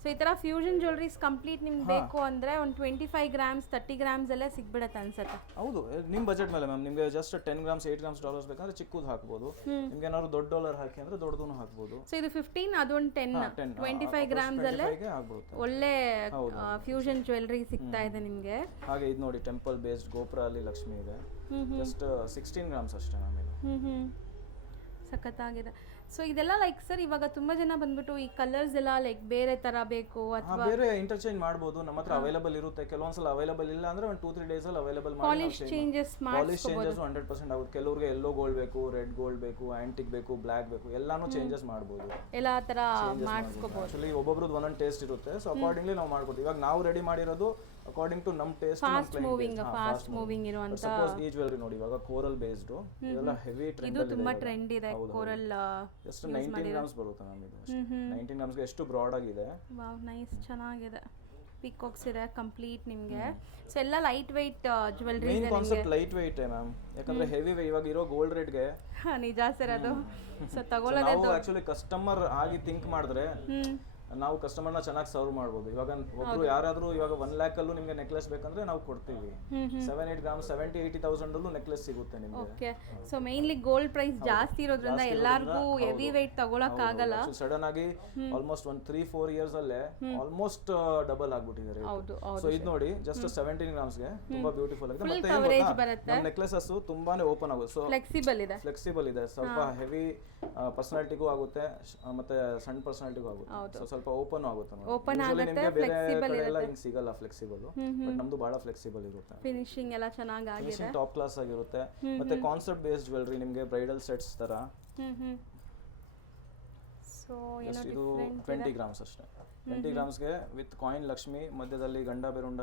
ಸೊ ಈ ಥರ ಫ್ಯೂಷನ್ ಜ್ಯುವೆಲರೀಸ್ ಕಂಪ್ಲೀಟ್ ನಿಮ್ಗೆ ಬೇಕು ಅಂದರೆ ಒಂದು 25 ಗ್ರಾಮ್ಸ್ 30 ಗ್ರಾಮ್ಸ್ ಅಲ್ಲೇ ಸಿಗ್ಬಿಡುತ್ತೆ ಅನ್ಸುತ್ತೆ. ಹೌದು, ನಿಮ್ಮ ಬಜೆಟ್ ಮೇಲೆ ಮ್ಯಾಮ್. ನಿಮಗೆ ಜಸ್ಟ್ 10 ಗ್ರಾಮ್ಸ್ 8 ಗ್ರಾಮ್ಸ್ ಡಾಲರ್ಸ್ ಬೇಕಂದ್ರೆ ಚಿಕ್ಕದು ಹಾಕ್ಬೋದು. ನಿಮ್ಗೆ ಏನಾದ್ರು ದೊಡ್ಡ ಡಾಲರ್ ಹಾಕಿ ಅಂದ್ರೆ ದೊಡ್ಡದನ್ನು ಹಾಕ್ಬೋದು. ಸೊ ಇದು 15, ಅದೊಂದು 10 25 ಗ್ರಾಮ್ಸ್ ಅಲ್ಲೇ ಒಳ್ಳೆ ಫ್ಯೂಷನ್ ಜ್ಯುವೆಲರಿ ಸಿಗ್ತಾ ಇದೆ ನಿಮಗೆ. ಹಾಗೆ ಇದು ನೋಡಿ, ಟೆಂಪಲ್ ಬೇಸ್ಡ್ ಗೋಪುರ ಅಲ್ಲಿ ಲಕ್ಷ್ಮಿ ಇದೆ. ಜಸ್ಟ್ 16 ಗ್ರಾಮ್ಸ್ ಅಷ್ಟೇ ಮ್ಯಾಮ್ ಇದು. ಸಖತ್ತಾಗಿದೆ. ಸೊ ಇದೆಲ್ಲ ಲೈಕ್ ಸರ್ ಇವಾಗ ತುಂಬಾ ಜನ ಬಂದ್ಬಿಟ್ಟು ಈ ಕಲರ್ಸ್ ಎಲ್ಲ ಲೈಕ್ ಬೇರೆ ತರ ಬೇಕು ಅಥವಾ ಬೇರೆ ಇಂಟರ್ಚೇಂಜ್ ಮಾಡಬಹುದು. ನಮ್ಮ ಹತ್ರ ಅವೈಲೇಬಲ್ ಇರುತ್ತೆ. ಕೆಲವೊಂದ್ಸಲ ಅವೈಲೇಬಲ್ ಇಲ್ಲ ಅಂದ್ರೆ ಒಂದು 2-3 ಡೇಸ್ ಅಲ್ಲಿ ಅವೈಲೇಬಲ್ ಮಾಡಿ ಪಾಲಿಶ್ ಚೇಂಜಸ್ 100% ಆಗುತ್ತೆ. ಕೆಲವರಿಗೆ ಯೆಲ್ಲೋ ಗೋಲ್ಡ್ ಬೇಕು, ರೆಡ್ ಗೋಲ್ಡ್ ಬೇಕು, ಆಂಟಿಕ್ ಬೇಕು, ಬ್ಲಾಕ್ ಬೇಕು, ಎಲ್ಲಾನು ಚೇಂಜಸ್ ಮಾಡಬಹುದು. ಎಲ್ಲಾ ತರ ಮಾಡಿಸ್ಕೋಬಹುದು. ಆಕ್ಚುಲಿ ಒಬ್ಬೊಬ್ರದ್ದು ಒಂದೊಂದು ಟೇಸ್ಟ್ ಇರುತ್ತೆ. ಸೊ ಅಕಾರ್ಡಿಂಗ್ಲಿ ನಾವು ಮಾಡ್ಕೊತೀವಿ. ಇವಾಗ ನಾವು ರೆಡಿ ಮಾಡಿರೋದು ಅಕಾರ್ಡಿಂಗ್ ಟು ನಮ್ಮ ಟೇಸ್ಟ್. ಫಾಸ್ಟ್ ಮೂವಿಂಗ್ ಇರುವಂತ ಸಪೋಸ್ ಈ ಜ್ಯುವೆಲರಿ ನೋಡಿ, ಇವಾಗ ಕೋರಲ್ ಬೇಸ್ಡ್ ಇದೆಲ್ಲ ಹೆವಿ ಟ್ರೆಂಡ್ ಇದು ತುಂಬಾ ಟ್ರೆಂಡ್ ಇದೆ. ಕೋರಲ್ ಜಸ್ಟ್ 19 ಗ್ರಾಮ್ಸ್ ಬರುತ್ತೆ ಮ್ಯಾಮ್ ಇದು. 19 ಗ್ರಾಮ್ಸ್ ಗೆ ಎಷ್ಟು ಬ್ರಾಡ್ ಆಗಿದೆ. ವಾವ್, ನೈಸ್, ಚೆನ್ನಾಗಿದೆ. ಪಿಕಾಕ್ಸ್ ಇದೆ ಕಂಪ್ಲೀಟ್ ನಿಮಗೆ. ಸೊ ಎಲ್ಲ ಲೈಟ್ ವೆಯ್ಟ್ ಜ್ಯುವೆಲರಿ ಇದೆ. Main concept light weight ma'am. ಯಾಕಂದ್ರೆ ಹೆವಿ ಇವಾಗ ಇರೋ ಗೋಲ್ಡ್ ರೇಟ್ ಗೆ ನಿಜ ಸರ್ ಅದು. ಸೊ ತಗೊಳ್ಳೋದು ನಾವು ಆಕ್ಚುಲಿ ಕಸ್ಟಮರ್ ಆಗಿ ಥಿಂಕ್ ಮಾಡಿದ್ರೆ ನಾವು ಕಸ್ಟಮರ್ನ ಚೆನ್ನಾಗಿ ಸರ್ವ್ ಮಾಡ್ಬೋದು. ಇವಾಗ ಒಬ್ರು ಯಾರಾದ್ರೂ ಇವಾಗ 1 lakh ಅಲ್ಲೂ ನಿಮಗೆ ನೆಕ್ಲೆಸ್ ಬೇಕಂದ್ರೆ ನಾವು ಕೊಡ್ತೀವಿ. 7-8 ಗ್ರಾಮ್ಸ್ 70-80,000 ಅಲ್ಲೂ ನೆಕ್ಲೆಸ್ ಸಿಗುತ್ತೆ ನಿಮಗೆ. Okay. So mainly gold price ಜಾಸ್ತಿ ಇರೋದ್ರಿಂದ ಎಲ್ಲರಿಗೂ ಹೆವಿ ವೆಯ್ಟ್ ತಗೊಳಕ್ ಆಗಲ್ಲ. ಸಡನ್ ಆಗಿ ಆಲ್ಮೋಸ್ಟ್ 3-4 ಇಯರ್ಸ್ ಅಲ್ಲೇ ಆಲ್ಮೋಸ್ಟ್ ಡಬಲ್ ಆಗ್ಬಿಟ್ಟಿದ್ದಾರೆ. ಸೊ ಇದು ನೋಡಿ, ಜಸ್ಟ್ 17 ಗ್ರಾಮ್ಸ್ ಗೆ ತುಂಬಾ ಬ್ಯೂಟಿಫುಲ್ ಆಗಿದೆ. ಮತ್ತೆ ನಮ್ಮ ನೆಕ್ಲೆಸಸ್ ತುಂಬಾನೇ ಓಪನ್ ಆಗುತ್ತೆ. ಸೊ ಫ್ಲೆಕ್ಸಿಬಲ್ ಇದೆ. ಸ್ವಲ್ಪ ಹೆವಿ ಪರ್ಸನಾಲಿಟಿಗೂ ಆಗುತ್ತೆ, ಮತ್ತೆ ಸಣ್ಣ ಪರ್ಸನಾಲಿಟಿಗೂ ಆಗುತ್ತೆ. ಸ್ವಲ್ಪ ಓಪನ್ ಆಗುತ್ತೆ. ಫ್ಲೆಕ್ಸಿಬಲ್ ಎಲ್ಲ ಹಿಂಗ್ ಸಿಗಲ್ಲ ಫ್ಲೆಕ್ಸಿಬಲ್, ಬಟ್ ನಮ್ದು ಬಹಳ ಫ್ಲೆಕ್ಸಿಬಲ್ ಇರುತ್ತೆ. ಫಿನಿಶಿಂಗ್ ಎಲ್ಲ ಚೆನ್ನಾಗಿದೆ, ಟಾಪ್ ಕ್ಲಾಸ್ ಆಗಿರುತ್ತೆ. ಮತ್ತೆ ಕಾನ್ಸೆಪ್ಟ್ ಬೇಸ್ಡ್ ಜ್ಯುವೆಲರಿ ನಿಮಗೆ ಬ್ರೈಡಲ್ ಸೆಟ್ಸ್ ತರ. ಸೊ ಇದು 20 ಗ್ರಾಮ್ಸ್ ಅಷ್ಟೇ. 20 ಗ್ರಾಮ್ಸ್ಗೆ ವಿತ್ ಕಾಯಿನ್ ಲಕ್ಷ್ಮಿ, ಮಧ್ಯದಲ್ಲಿ ಗಂಡ ಬೆರುಂಡ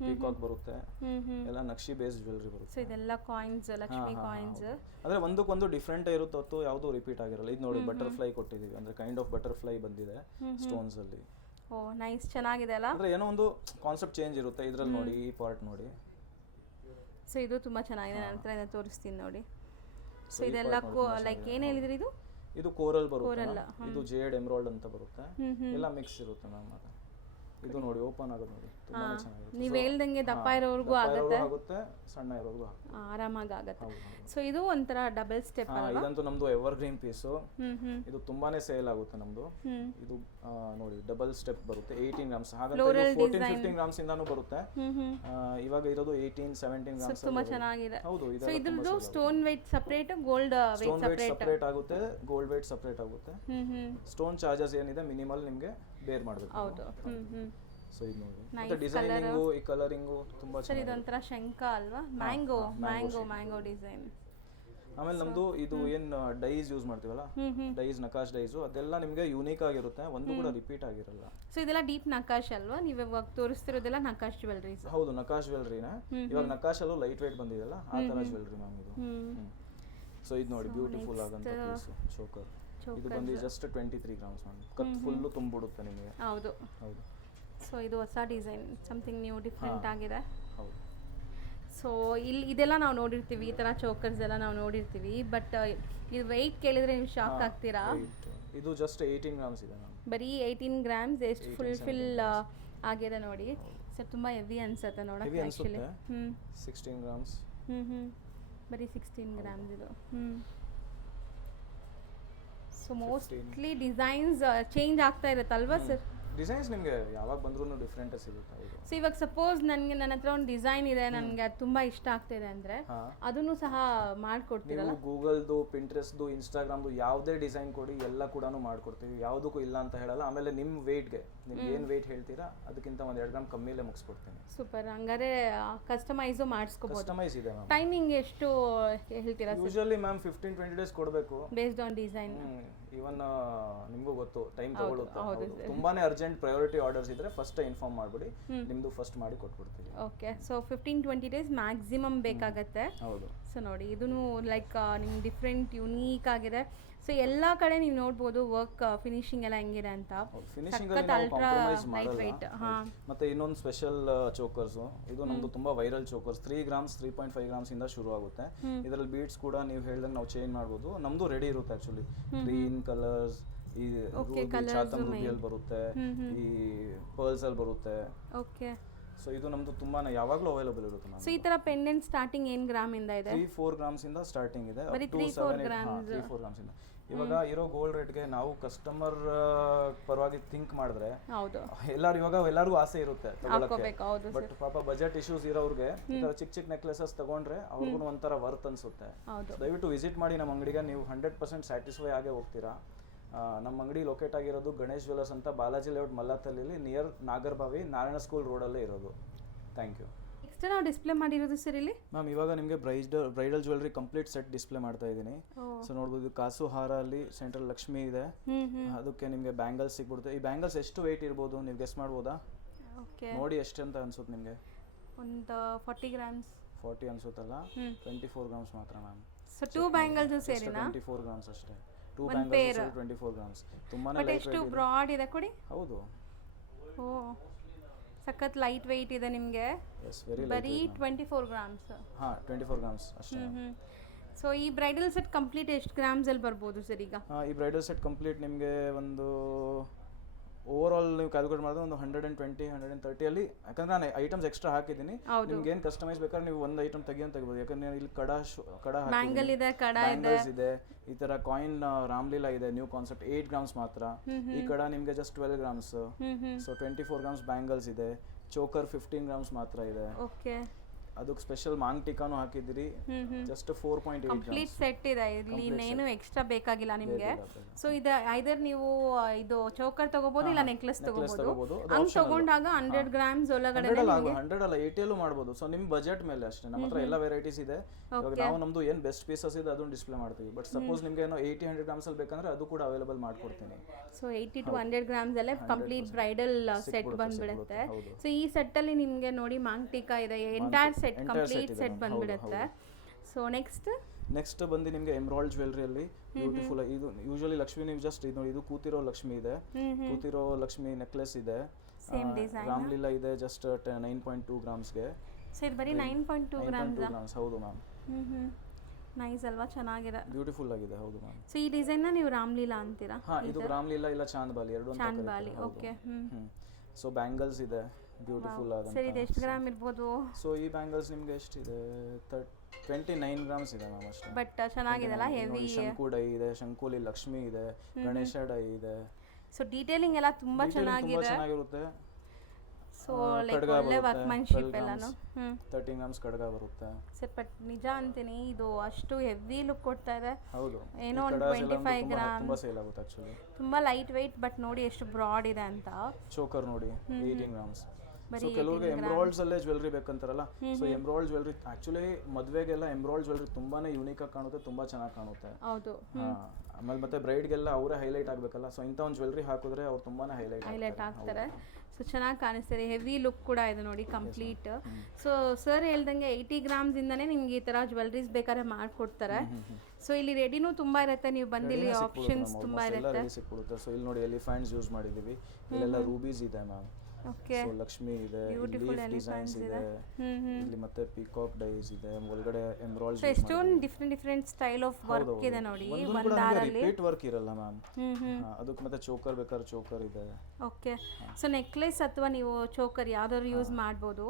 ಪೀಕಾಕ್ ಬರುತ್ತೆ. ಎಲ್ಲ ನಕ್ಷಿ ಬೇಸ್ಡ್ ಜ್ಯುವೆಲರಿ ಬರುತ್ತೆ. ಸೊ ಇದೆಲ್ಲ ಕಾಯಿನ್ಸ್, ಲಕ್ಷ್ಮಿ ಕಾಯಿನ್ಸ್. ಅಂದ್ರೆ ಒಂದಕ್ಕೊಂದು ಡಿಫ್ರೆಂಟ್ ಇರುತ್ತೆ ಹೊತ್ತು ಯಾವುದು ರಿಪೀಟ್ ಆಗಿರಲ್ಲ. ಇದು ನೋಡಿ, ಬಟರ್ಫ್ಲೈ ಕೊಟ್ಟಿದೀವಿ, ಅಂದ್ರೆ ಕೈಂಡ್ ಆಫ್ ಬಟರ್ಫ್ಲೈ ಬಂದಿದೆ ಸ್ಟೋನ್ಸ್ ಅಲ್ಲಿ. ಓ ನೈಸ್, ಚೆನ್ನಾಗಿದೆ ಅಲ್ಲ. ಅಂದ್ರೆ ಏನೋ ಒಂದು ಕಾನ್ಸೆಪ್ಟ್ ಚೇಂಜ್ ಇರುತ್ತೆ ಇದ್ರಲ್ಲಿ. ನೋಡಿ ಈ ಪಾರ್ಟ್ ನೋಡಿ. ಸೊ ಇದು ತುಂಬಾ ಚೆನ್ನಾಗಿದೆ. ನಂತರ ಇದನ್ನ ತೋರಿಸ್ತೀನಿ ನೋಡಿ. ಸೊ ಇದೆಲ್ಲ ಲೈಕ್ ಏನ್ ಹೇಳಿದ್ರಿ ಇದು? ಇದು ಕೋರಲ್ ಬರುತ್ತೆ, ಇದು ಜೇಡ್ ಎಮರಾಲ್ಡ್ ಅಂತ ಬರುತ್ತೆ. ಎಲ್ಲ ಮಿಕ್ಸ್ ಇರುತ್ತೆ ಮ್ಯಾಮ್. ಇದು ನೋಡಿ ಓಪನ್ ಆಗೋದು ನೋಡಿ ತುಂಬಾನೇ ಚೆನ್ನಾಗಿರುತ್ತೆ. ನೀವು ಹೇಳ್ದಂಗೆ ದಪ್ಪ ಇರೋರ್ಗೂ ಆಗುತ್ತೆ, ಆಗುತ್ತೆ, ಸಣ್ಣ ಇರೋರ್ಗೂ ಆಗುತ್ತೆ, ಆರಾಮಾಗಿ ಆಗುತ್ತೆ. ಸೊ ಇದು ಒಂಥರ ಡಬಲ್ ಸ್ಟೆಪ್. ಇದಂತೂ ನಮ್ದು ಎವರ್ ಗ್ರೀನ್ ಪೀಸು. ಇದು ತುಂಬಾನೇ ಸೇಲ್ ಆಗುತ್ತೆ ನಮ್ದು. ಇದು ನೋಡಿ ಡಬಲ್ ಸ್ಟೆಪ್ ಬರುತ್ತೆ 18 ಗ್ರಾಮ್ಸ್. ಹಾಗಂತ 14-15 ಗ್ರಾಮ್ಸ್ ಇಂದಾನು ಬರುತ್ತೆ. ಇವಾಗ ಇರೋದು 18-17 ಗ್ರಾಮ್ಸ್. ತುಂಬಾ ಚೆನ್ನಾಗಿದೆ. ಹೌದು, ಸೊ ಇದ್ರದ್ದು stone weight separate, gold weight separate ಆಗುತ್ತೆ, ಗೋಲ್ಡ್ weight ಸಪರೇಟ್ ಆಗುತ್ತೆ. ಸ್ಟೋನ್ ಚಾರ್ಜಸ್ ಏನಿದೆ ಮಿನಿಮಲ್ ನಿಮಗೆ ಬೇರ್ ಮಾಡಬೇಕು. ಹೌದು. ಸೊ ಇದು ನೋಡಿ ಮತ್ತೆ ಡಿಸೈನಿಂಗು, ಈ ಕಲರಿಂಗು ತುಂಬಾ ಚೆನ್ನಾಗಿದೆ. ಸರ್ ಇದೊಂಥರ ಶಂಖ ಅಲ್ವಾ, ಮ್ಯಾಂಗೋ ಡಿಸೈನ್. ಆಮೇಲೆ ನಮ್ದು ಇದು ಏನ್ ಡೈಸ್ ಯೂಸ್ ಮಾಡ್ತೀವಲ್ಲ, ಡೈಸ್ ನಕಾಶ್ ಡೈಸು, ಅದೆಲ್ಲ ನಿಮ್ಗೆ ಯೂನಿಕ್ ಆಗಿರುತ್ತೆ, ಒಂದು ಕೂಡ ರಿಪೀಟ್ ಆಗಿರಲ್ಲ. ಸೊ ಇದೆಲ್ಲ ಡೀಪ್ ನಕಾಶ್ ಅಲ್ವಾ, ನೀವು ಇವಾಗ ತೋರಿಸ್ತಿರೋದೆಲ್ಲ ನಕಾಶ್ ಜ್ಯುವೆಲರೀಸ್? ಹೌದು, ನಕಾಶ್ ಜ್ಯುವೆಲರಿನ. ಇವಾಗ ನಕಾಶ್ ಅಲ್ಲೂ ಲೈಟ್ ವೇಟ್ ಬಂದಿದೆಯಲ್ಲ, ಆ ತರ ಜ್ಯುವೆಲರಿ ಮ್ಯಾಮ್ ಇದು. ಸೊ ಇದು ನೋಡಿ ಬ್ಯೂಟಿಫುಲ್ ಆಗಂತ ಪೀಸು ಚೋಕರ್. ಇದು ಬಂದು ಜಸ್ಟ್ 23 ಗ್ರಾಮ್ಸ್ ಮ್ಯಾಮ್. ಕತ್ ಫುಲ್ಲು ತುಂಬಿಡುತ್ತೆ ನಿಮಗೆ. ಹೌದು. ಸೊ ಇದು ಹೊಸ ಡಿಸೈನ್, ಸಮಥಿಂಗ್ ನ್ಯೂ, ಡಿಫ್ರೆಂಟ್ ಆಗಿದೆ. ಹೌದು. ಸೊ ಇಲ್ಲಿ ಇದೆಲ್ಲ ನಾವು ನೋಡಿರ್ತೀವಿ, ಈ ಥರ ಚೋಕರ್ಸ್ ಎಲ್ಲ ನಾವು ನೋಡಿರ್ತೀವಿ, ಬಟ್ ಇದು ವೆಯ್ಟ್ ಕೇಳಿದ್ರೆ ನೀವು ಶಾಕ್ ಆಗ್ತೀರಾ. ಇದು ಜಸ್ಟ್ 18 ಗ್ರಾಮ್ಸ್ ಇದೆ ಮ್ಯಾಮ್. ಬರೀ 18 ಗ್ರಾಮ್ಸ್. ಎಷ್ಟು ಫುಲ್ ಆಗಿದೆ ನೋಡಿ ಸರ್. ತುಂಬ ಹೆವಿ ಅನ್ಸುತ್ತೆ ನೋಡೋಕೆ ಆ್ಯಕ್ಚುಲಿ. 16 ಗ್ರಾಮ್ಸ್. ಬರೀ 16 ಗ್ರಾಮ್ಸ್ ಇದು. ಸೊ ಮೋಸ್ಟ್ಲಿ ಡಿಸೈನ್ಸ್ ಚೇಂಜ್ ಆಗ್ತಾ ಇರುತ್ತಲ್ವಾ ಸರ್? ಡಿಸೈನ್ಸ್ ನಿಮಗೆ ಯಾವಾಗ ಬಂದ್ರೂ ಡಿಫ್ರೆಂಟ್ ಸಿಗುತ್ತೆ. ಸೊ ಇವಾಗ ಸಪೋಸ್ ನನ್ನ ಹತ್ರ ಒಂದು ಡಿಸೈನ್ ಇದೆ, ನನಗೆ ಅದು ತುಂಬ ಇಷ್ಟ ಆಗ್ತಿದೆ ಅಂದರೆ ಅದನ್ನು ಸಹ ಮಾಡ್ಕೊಡ್ತೀರಲ್ಲ? ಗೂಗಲ್ದು, ಪಿಂಟ್ರೆಸ್ಟ್ದು, ಇನ್ಸ್ಟಾಗ್ರಾಮ್ದು ಯಾವುದೇ ಡಿಸೈನ್ ಕೊಡಿ, ಎಲ್ಲ ಕೂಡ ಮಾಡ್ಕೊಡ್ತೀವಿ, ಯಾವುದಕ್ಕೂ ಇಲ್ಲ ಅಂತ ಹೇಳಲ್ಲ. ಆಮೇಲೆ ನಿಮ್ಮ ವೆಯ್ಟ್ಗೆ ನಿಮ್ಗೆ ಏನು ವೆಯ್ಟ್ ಹೇಳ್ತೀರಾ ಅದಕ್ಕಿಂತ ಒಂದು 2 ಗ್ರಾಮ್ ಕಮ್ಮಿಲೇ ಮುಗಿಸ್ಕೊಡ್ತೀನಿ. ಸೂಪರ್. ಹಂಗಾರೆ ಕಸ್ಟಮೈಸು ಮಾಡಿಸ್ಕೋಬಹುದು. ಕಸ್ಟಮೈಸ್ ಇದೆ ಮ್ಯಾಮ್. ಟೈಮಿಂಗ್ ಎಷ್ಟು ಹೇಳ್ತೀರಾ? ಯೂಶುವಲಿ ಮ್ಯಾಮ್ 15-20 ಡೇಸ್ ಕೊಡಬೇಕು, ಬೇಸ್ಡ್ ಆನ್ ಡಿಸೈನ್. ಈವನ್ ನಿಮಗೂ ಗೊತ್ತು ಟೈಮ್ ತಗೊಳುತ್ತೆ. ತುಂಬಾನೇ ಅರ್ಜೆಂಟ್ ಪ್ರಯಾರಿಟಿ ಆರ್ಡರ್ಸ್ ಇದ್ರೆ ಫಸ್ಟ್ ಇನ್ಫಾರ್ಮ್ ಮಾಡ್ಬಿಡಿ, ನಿಮ್ದು ಫಸ್ಟ್ ಮಾಡಿ ಕೊಟ್ಬಿಡ್ತೀವಿ. ಓಕೆ. ಸೊ 15-20 ಡೇಸ್ ಮ್ಯಾಕ್ಸಿಮಮ್ ಬೇಕಾಗತ್ತೆ. ಹೌದು. ಸೊ ನೋಡಿ ಇದನ್ನು ಲೈಕ್ ನಿಮ್ಗೆ ಡಿಫ್ರೆಂಟ್ ಯುನೀಕ್ ಆಗಿದೆ. ಸೊ ಎಲ್ಲ ಕಡೆ ನೀವು ನೋಡ್ಬೋದು ವರ್ಕ್ ಫಿನಿಶಿಂಗ್ ಎಲ್ಲ ಹೆಂಗಿದೆ ಅಂತ. ಫಿನಿಶಿಂಗ್ ಅಲ್ಲಿ ನಾವು ಕಾಂಪ್ರಮೈಸ್ ಮಾಡಲ್ಲ. ಮತ್ತೆ ಇನ್ನೊಂದು ಸ್ಪೆಷಲ್ ಚೋಕರ್ಸ್, ಇದು ನಮ್ದು ತುಂಬಾ ವೈರಲ್ ಚೋಕರ್ಸ್. 3 ಗ್ರಾಮ್ಸ್ 3.5 ಗ್ರಾಮ್ಸ್ ಇಂದ ಶುರು ಆಗುತ್ತೆ. ಇದರಲ್ಲಿ ಬೀಡ್ಸ್ ಕೂಡ ನೀವು ಹೇಳ್ದಂಗೆ ನಾವು ಚೇಂಜ್ ಮಾಡ್ಬೋದು. ನಮ್ದು ರೆಡಿ ಇರುತ್ತೆ ಆಕ್ಚುಲಿ. ಗ್ರೀನ್ ಕಲರ್ಸ್, ಈ ಚಾತಂ ರೂಬಿಯಲ್ಲಿ ಬರುತ್ತೆ, ಈ ಪರ್ಲ್ಸ್ ಅಲ್ಲಿ ಬರುತ್ತೆ. ಓಕೆ. ಸೊ ಇದು ನಮ್ದು ತುಂಬಾನೇ ಯಾವಾಗಲೂ ಅವೈಲೇಬಲ್ ಇರುತ್ತೆ ಮ್ಯಾಮ್. ಸೊ ಈ ತರ ಪೆಂಡೆಂಟ್ ಸ್ಟಾರ್ಟಿಂಗ್ ಏನು ಗ್ರಾಮ್ ಇಂದ ಇದೆ? 3-4 ಗ್ರಾಮ್ಸ್ ಇಂದ ಸ್ಟಾರ್ಟಿಂಗ್ ಇದೆ. ಬರೀ 3-4 ಗ್ರಾಮ್ಸ್. 3-4 ಗ್ರಾಮ್ಸ್ ಇಂದ. ಇವಾಗ ಇರೋ ಗೋಲ್ಡ್ ರೇಟ್ಗೆ ನಾವು ಕಸ್ಟಮರ್ ಪರವಾಗಿ ಥಿಂಕ್ ಮಾಡಿದ್ರೆ, ಹೌದು, ಎಲ್ಲರಿಗೂ ಆಸೆ ಇರುತ್ತೆ ತಗೊಳ್ಳೋಕೆ. ಹೌದು. ಬಟ್ ಪಾಪ ಬಜೆಟ್ ಇಶ್ಯೂಸ್ ಇರೋರಿಗೆ ಈ ತರ ಚಿಕ್ಕ ನೆಕ್ಲೆಸಸ್ ತಗೊಂಡ್ರೆ ಅವ್ರಿಗೂ ಒಂಥರ ವರ್ತ್ ಅನ್ಸುತ್ತೆ. ದಯವಿಟ್ಟು ವಿಸಿಟ್ ಮಾಡಿ ನಮ್ಮ ಅಂಗಡಿಗೆ, ನೀವು 100% ಸ್ಯಾಟಿಸ್ಫೈ ಆಗೇ ಹೋಗ್ತೀರಾ. ನಮ್ಮ ಅಂಗಡಿ ಲೊಕೇಟ್ ಆಗಿರೋದು ಗಣೇಶ್ ಜ್ಯುವೆಲರ್ಸ್ ಅಂತ, ಬಾಲಾಜಿ ಲೇಔಟ್ ಮಲ್ಲತ್ತಲ್ಲಿ, ನಿಯರ್ ನಾಗರಬಾವಿ, ನಾರಾಯಣ ಸ್ಕೂಲ್ ರೋಡಲ್ಲೇ ಇರೋದು. Thank you. ನೆಕ್ಸ್ಟ್ ನಾವು ಡಿಸ್ಪ್ಲೇ ಮಾಡಿರೋದು ಸರ್ ಇಲ್ಲಿ ಮ್ಯಾಮ್, ಇವಾಗ ನಿಮಗೆ bridal jewellery complete set display ಮಾಡ್ತಾ ಇದ್ದೀನಿ. ಸೊ ನೋಡ್ಬೋದು, ಕಾಸು ಹಾರ ಅಲ್ಲಿ ಸೆಂಟ್ರಲ್ ಲಕ್ಷ್ಮಿ ಇದೆ, ಅದಕ್ಕೆ ನಿಮಗೆ ಬ್ಯಾಂಗಲ್ಸ್ ಸಿಗ್ಬಿಡುತ್ತೆ. ಈ ಬ್ಯಾಂಗಲ್ಸ್ ಎಷ್ಟು ವೆಯ್ಟ್ ಇರ್ಬೋದು ನೀವು ಗೆಸ್ ಮಾಡ್ಬೋದಾ? ನೋಡಿ ಎಷ್ಟು ಅಂತ ಅನ್ಸುತ್ತೆ ನಿಮಗೆ? ಒಂದು 40 ಗ್ರಾಮ್ಸ್. 40 ಅನ್ಸುತ್ತಲ್ಲ? 24 ಗ್ರಾಮ್ಸ್ ಮಾತ್ರ ಮ್ಯಾಮ್. ಸೊ 2 ಬ್ಯಾಂಗಲ್ಸ್ ಸೇರಿನಾ? 24 ಗ್ರಾಮ್ಸ್ ಅಷ್ಟೇ. 2 ಬ್ಯಾಂಗಲ್ಸ್ 24 ಗ್ರಾಮ್ಸ್. ತುಂಬಾನೇ ಲೈಟ್ ಎಷ್ಟು ಬ್ರಾಡ್ ಇದೆ ಕೊಡಿ. ಹೌದು. ಓ, ಸಖತ್ ಲೈಟ್ ವೆಯ್ಟ್ ಇದೆ ನಿಮಗೆ. ಬರೀ 24 ಗ್ರಾಮ್ಸ್. 24 ಗ್ರಾಮ್ಸ್ ಅಷ್ಟೇ. ಸೊ ಈ ಬ್ರೈಡಲ್ ಸೆಟ್ ಕಂಪ್ಲೀಟ್ ಎಷ್ಟು ಗ್ರಾಮ್ಸ್ ಅಲ್ಲಿ ಬರ್ಬೋದು ಸರ್ ಈಗ? ಈ ಬ್ರೈಡಲ್ ಸೆಟ್ ಕಂಪ್ಲೀಟ್ ನಿಮಗೆ ಒಂದು ಓವರ್ ಆಲ್ ನೀವು ಕ್ಯಾಲ್ಕುಲೇಟ್ ಮಾಡಿದ್ರೆ ಒಂದು 120-130 ಅಲ್ಲಿ, ಯಾಕಂದ್ರೆ ನಾನು ಐಟಮ್ಸ್ ಎಕ್ಸ್ಟ್ರಾ ಹಾಕಿದ್ದೀನಿ. ನಿಮ್ಗೆ ಏನು ಕಸ್ಟಮೈಸ್ ಬೇಕಾದ್ರೆ ನೀವು ಒಂದು ಐಟಮ್ ತೆಗಿಬೋದು. ಯಾಕಂದ್ರೆ ಇಲ್ಲಿ ಕಡ ಬ್ಯಾಂಗಲ್ ಇದೆ, ಬ್ಯಾಂಗಲ್ಸ್ ಇದೆ, ಈ ತರ ಕಾಯಿನ್ ರಾಮ್ಲೀಲಾ ಇದೆ, ನ್ಯೂ ಕಾನ್ಸೆಪ್ಟ್ 8 ಗ್ರಾಮ್ಸ್ ಮಾತ್ರ. ಈ ಕಡ ನಿಮ್ಗೆ just 12 grams. So 24 grams bangles ಇದೆ. ಚೋಕರ್ 15 ಗ್ರಾಮ್ಸ್ ಮಾತ್ರ ಇದೆ. ಓಕೆ. ಅದಕ್ಕೆ special Maang ಟಿಕಾನು ಹಾಕಿದಿರಿ, just 4.8 complete set ಇದೆ. ಇಲ್ಲಿ ಇನ್ನೇನು ಎಕ್ಸ್ಟ್ರಾ ಬೇಕಾಗಿಲ್ಲ ನಿಮಗೆ. ಸೊ ಇದು ಐದರ್ ನೀವು ಇದು ಚೋಕರ್ ತಗೋಬಹುದು, ಇಲ್ಲ ನೆಕ್ಲೆಸ್ ತಗೋಬಹುದು. ಹಂಗ್ ತಗೊಂಡಾಗ 100 ಗ್ರಾಮ್ಸ್ ಒಳಗಡೆ 100 ಅಲ್ಲ 80 ಅಲ್ಲೂ ಮಾಡಬಹುದು. ಸೊ ನಿಮ್ ಬಜೆಟ್ ಮೇಲೆ ಅಷ್ಟೇ. ನಮ್ಮ ಹತ್ರ ಎಲ್ಲ ವೆರೈಟೀಸ್ ಇದೆ. ಇವಾಗ ನಾವು ನಮ್ದು ಏನ್ ಬೆಸ್ಟ್ ಪೀಸಸ್ ಇದೆ ಅದನ್ನ ಡಿಸ್ಪ್ಲೇ ಮಾಡ್ತೀವಿ. ಬಟ್ ಸಪೋಸ್ ನಿಮ್ಗೆ ಏನೋ 80-100 ಗ್ರಾಮ್ಸ್ ಅಲ್ಲಿ ಬೇಕಂದ್ರೆ ಅದು ಕೂಡ ಅವೈಲೇಬಲ್ ಮಾಡ್ಕೊಡ್ತೀನಿ. ಸೊ 80 to 100 ಗ್ರಾಮ್ಸ್ ಅಲ್ಲೇ ಕಂಪ್ಲೀಟ್ ಬ್ರೈಡಲ್ ಸೆಟ್ ಬಂದ್ಬಿಡುತ್ತೆ. ಸೊ ಈ ಸೆಟ್ ಅಲ್ಲಿ ನಿಮ್ಗೆ ನೋಡಿ ಮಾಂಗ್ ಟಿಕಾ ಇದೆ, ಎಂಟೈರ್ ಸೆಟ್ ಕಂಪ್ಲೀಟ್ ಸೆಟ್ ಬಂದ್ಬಿಡುತ್ತೆ. ಸೊ ನೆಕ್ಸ್ಟ್ ಬಂದು ನಿಮಗೆ ಎಮ್ರಾಲ್ಡ್ ಜ್ಯುವೆಲರಿಯಲ್ಲಿ ಬ್ಯೂಟಿಫುಲ್. ಇದು ಯೂಶುವಲಿ ಲಕ್ಷ್ಮಿ, ನೀವು ಜಸ್ಟ್ ಇದು ನೋಡಿ, ಇದು ಕೂತಿರೋ ಲಕ್ಷ್ಮಿ ಇದೆ, ಕೂತಿರೋ ಲಕ್ಷ್ಮಿ ನೆಕ್ಲೆಸ್ ಇದೆ. ರಾಮ್ಲೀಲಾ ಇದೆ ಜಸ್ಟ್ 9.2 ಗ್ರಾಮ್ಸ್ಗೆ. ಸೊ ಇದು ಬರೀ 9.2 ಗ್ರಾಮ್ಸ್. ಹೌದು ಮ್ಯಾಮ್. ನೈಸ್ ಅಲ್ವಾ? ಚೆನ್ನಾಗಿದೆ, ಬ್ಯೂಟಿಫುಲ್ ಆಗಿದೆ. ಹೌದು ಮ್ಯಾಮ್. ಸೊ ಈ ಡಿಸೈನ್ ನ ನೀವು ರಾಮ್ಲೀಲಾ ಅಂತೀರಾ? ಇದು ರಾಮ್ಲೀಲಾ ಇಲ್ಲ ಚಾಂದ್ಬಾಲಿ, ಎರಡು ಚಾಂದ್ಬಾಲಿ. ಓಕೆ. ಸೊ ಬ್ಯಾಂಗಲ್ಸ್ ಇದೆ ಬ್ಯೂಟಿಫುಲ್ ಆದಂಥ. ಸರ್ ಇದು ಎಷ್ಟು ಗ್ರಾಮ್ ಇರ್ಬೋದು? ಸೊ ಈ ಬ್ಯಾಂಗಲ್ಸ್ ನಿಮಗೆ ಎಷ್ಟಿದೆ? 29 ಗ್ರಾಮ್ಸ್ ಇದೆ ಮ್ಯಾಮ್ ಅಷ್ಟೇ. ಬಟ್ ಚೆನ್ನಾಗಿದೆಲ್ಲ, ಹೆವಿ. ಶಂಕು ಡೈ ಇದೆ, ಶಂಕುಲಿ ಲಕ್ಷ್ಮಿ ಇದೆ, ಗಣೇಶ ಡೈ ಇದೆ. ಸೊ ಡೀಟೇಲಿಂಗ್ ಎಲ್ಲ ತುಂಬಾ ಚೆನ್ನಾಗಿರುತ್ತೆ. ಸೊ ಲೈಕ್ ಒಳ್ಳೆ ವರ್ಕ್ಮನ್ಶಿಪ್ ಎಲ್ಲಾನು. 13 ಗ್ರಾಮ್ಸ್ ಕಡ್ಗ ಬರುತ್ತೆ ಸರ್. ಬಟ್ ನಿಜ ಅಂತೀನಿ, ಇದು ಅಷ್ಟು ಹೆವಿ ಲುಕ್ ಕೊಡ್ತಾ ಇದೆ. ಹೌದು, ಏನೋ ಒಂದು 25 ಗ್ರಾಮ್ ತುಂಬಾ ಸೇಲ್ ಆಗುತ್ತೆ ಆಕ್ಚುಲಿ. ತುಂಬಾ ಲೈಟ್ ವೆಯ್ಟ್, ಬಟ್ ನೋಡಿ ಎಷ್ಟು ಬ್ರಾಡ್ ಇದೆ ಅಂತ. ಚೋಕರ್ ನೋಡಿ 18 ಗ್ರಾಮ್ಸ್. ಸೊ ಕೆಲವರಿಗೆ ಎಂಬ್ರಾಯ್ಡ್ಸ್ ಅಲ್ಲೇ ಜ್ಯುವೆಲ್ರಿ ಬೇಕಂತಾರಲ್ಲ, ಸೊ ಎಂಬ್ರಾಯ್ಡ್ ಜ್ಯುವೆಲ್ರಿ ಆಕ್ಚುಲಿ ಮದುವೆಗೆಲ್ಲ ಎಂಬ್ರಾಯ್ಡ್ ಜ್ಯುವೆಲ್ರಿ ತುಂಬಾನೇ ಯೂನಿಕ್ ಆಗಿ ಕಾಣುತ್ತೆ, ತುಂಬಾ ಚೆನ್ನಾಗಿ ಕಾಣುತ್ತೆ. ಹೌದು. ಆಮೇಲೆ ಮತ್ತೆ ಬ್ರೈಡ್ಗೆಲ್ಲ ಅವರೇ ಹೈಲೈಟ್ ಆಗಬೇಕಲ್ಲ, ಸೊ ಇಂಥ ಒಂದು ಜ್ಯುವೆಲ್ರಿ ಹಾಕಿದ್ರೆ ಅವ್ರು ತುಂಬಾನೇ ಹೈಲೈಟ್ ಆಗ್ತಾರೆ. ಸೊ ಚೆನ್ನಾಗಿ ಕಾಣಿಸ್ತಾರೆ, ಹೆವಿ ಲುಕ್ ಕೂಡ ಇದೆ ನೋಡಿ ಕಂಪ್ಲೀಟ್. ಸೊ ಸರ್ ಹೇಳ್ದಂಗೆ 80 ಗ್ರಾಮ್ಸ್ ಇಂದಾನೆ ನಿಮ್ಗೆ ಈ ತರ ಜ್ಯುವೆಲ್ರೀಸ್ ಬೇಕಾದ್ರೆ ಮಾಡ್ಕೊಡ್ತಾರೆ. ಸೊ ಇಲ್ಲಿ ರೆಡಿನೂ ತುಂಬಾ ಇರುತ್ತೆ, ನೀವು ಬಂದಿಲ್ಲಿ ಆಪ್ಷನ್ಸ್ ತುಂಬಾ ಇರುತ್ತೆ. ಸೊ ಇಲ್ಲಿ ನೋಡಿ ಎಲಿಫೆಂಟ್ಸ್ ಯೂಸ್ ಮಾಡಿದೀವಿ, ಇಲ್ಲೆಲ್ಲ ರೂಬೀಸ್ ಇದೆ ಮ್ಯಾಮ್. ಓಕೆ, ಸೊ ಲಕ್ಷ್ಮಿ ಇದೆ, ಲೀಫ್ ಡಿಸೈನ್ಸ್ ಇದೆ, ಇಲ್ಲಿ ಮತ್ತೆ ಪೀಕಾಕ್ ಡೈಸ್ ಇದೆ, ಒಳಗಡೆ ಎಂಬ್ರಾಯ್ಡ್. ಸೊ ಎಷ್ಟೊಂದು ಡಿಫರೆಂಟ್ ಸ್ಟೈಲ್ ಆಫ್ ವರ್ಕ್ ಇದೆ ನೋಡಿ ಒಂದು ದಾರಲ್ಲಿ. ರಿಪೀಟ್ ವರ್ಕ್ ಇರಲ್ಲ ಮ್ಯಾಮ್. ಅದಕ್ಕೆ ಮತ್ತೆ ಚೋಕರ್ ಬೇಕಾದ್ರೆ ಚೋಕರ್ ಇದೆ. ಓಕೆ, ಸೊ ನೆಕ್ಲೆಸ್ ಅಥವಾ ನೀವು ಚೋಕರ್ ಯಾವ್ದಾದ್ರು ಯೂಸ್ ಮಾಡಬಹುದು.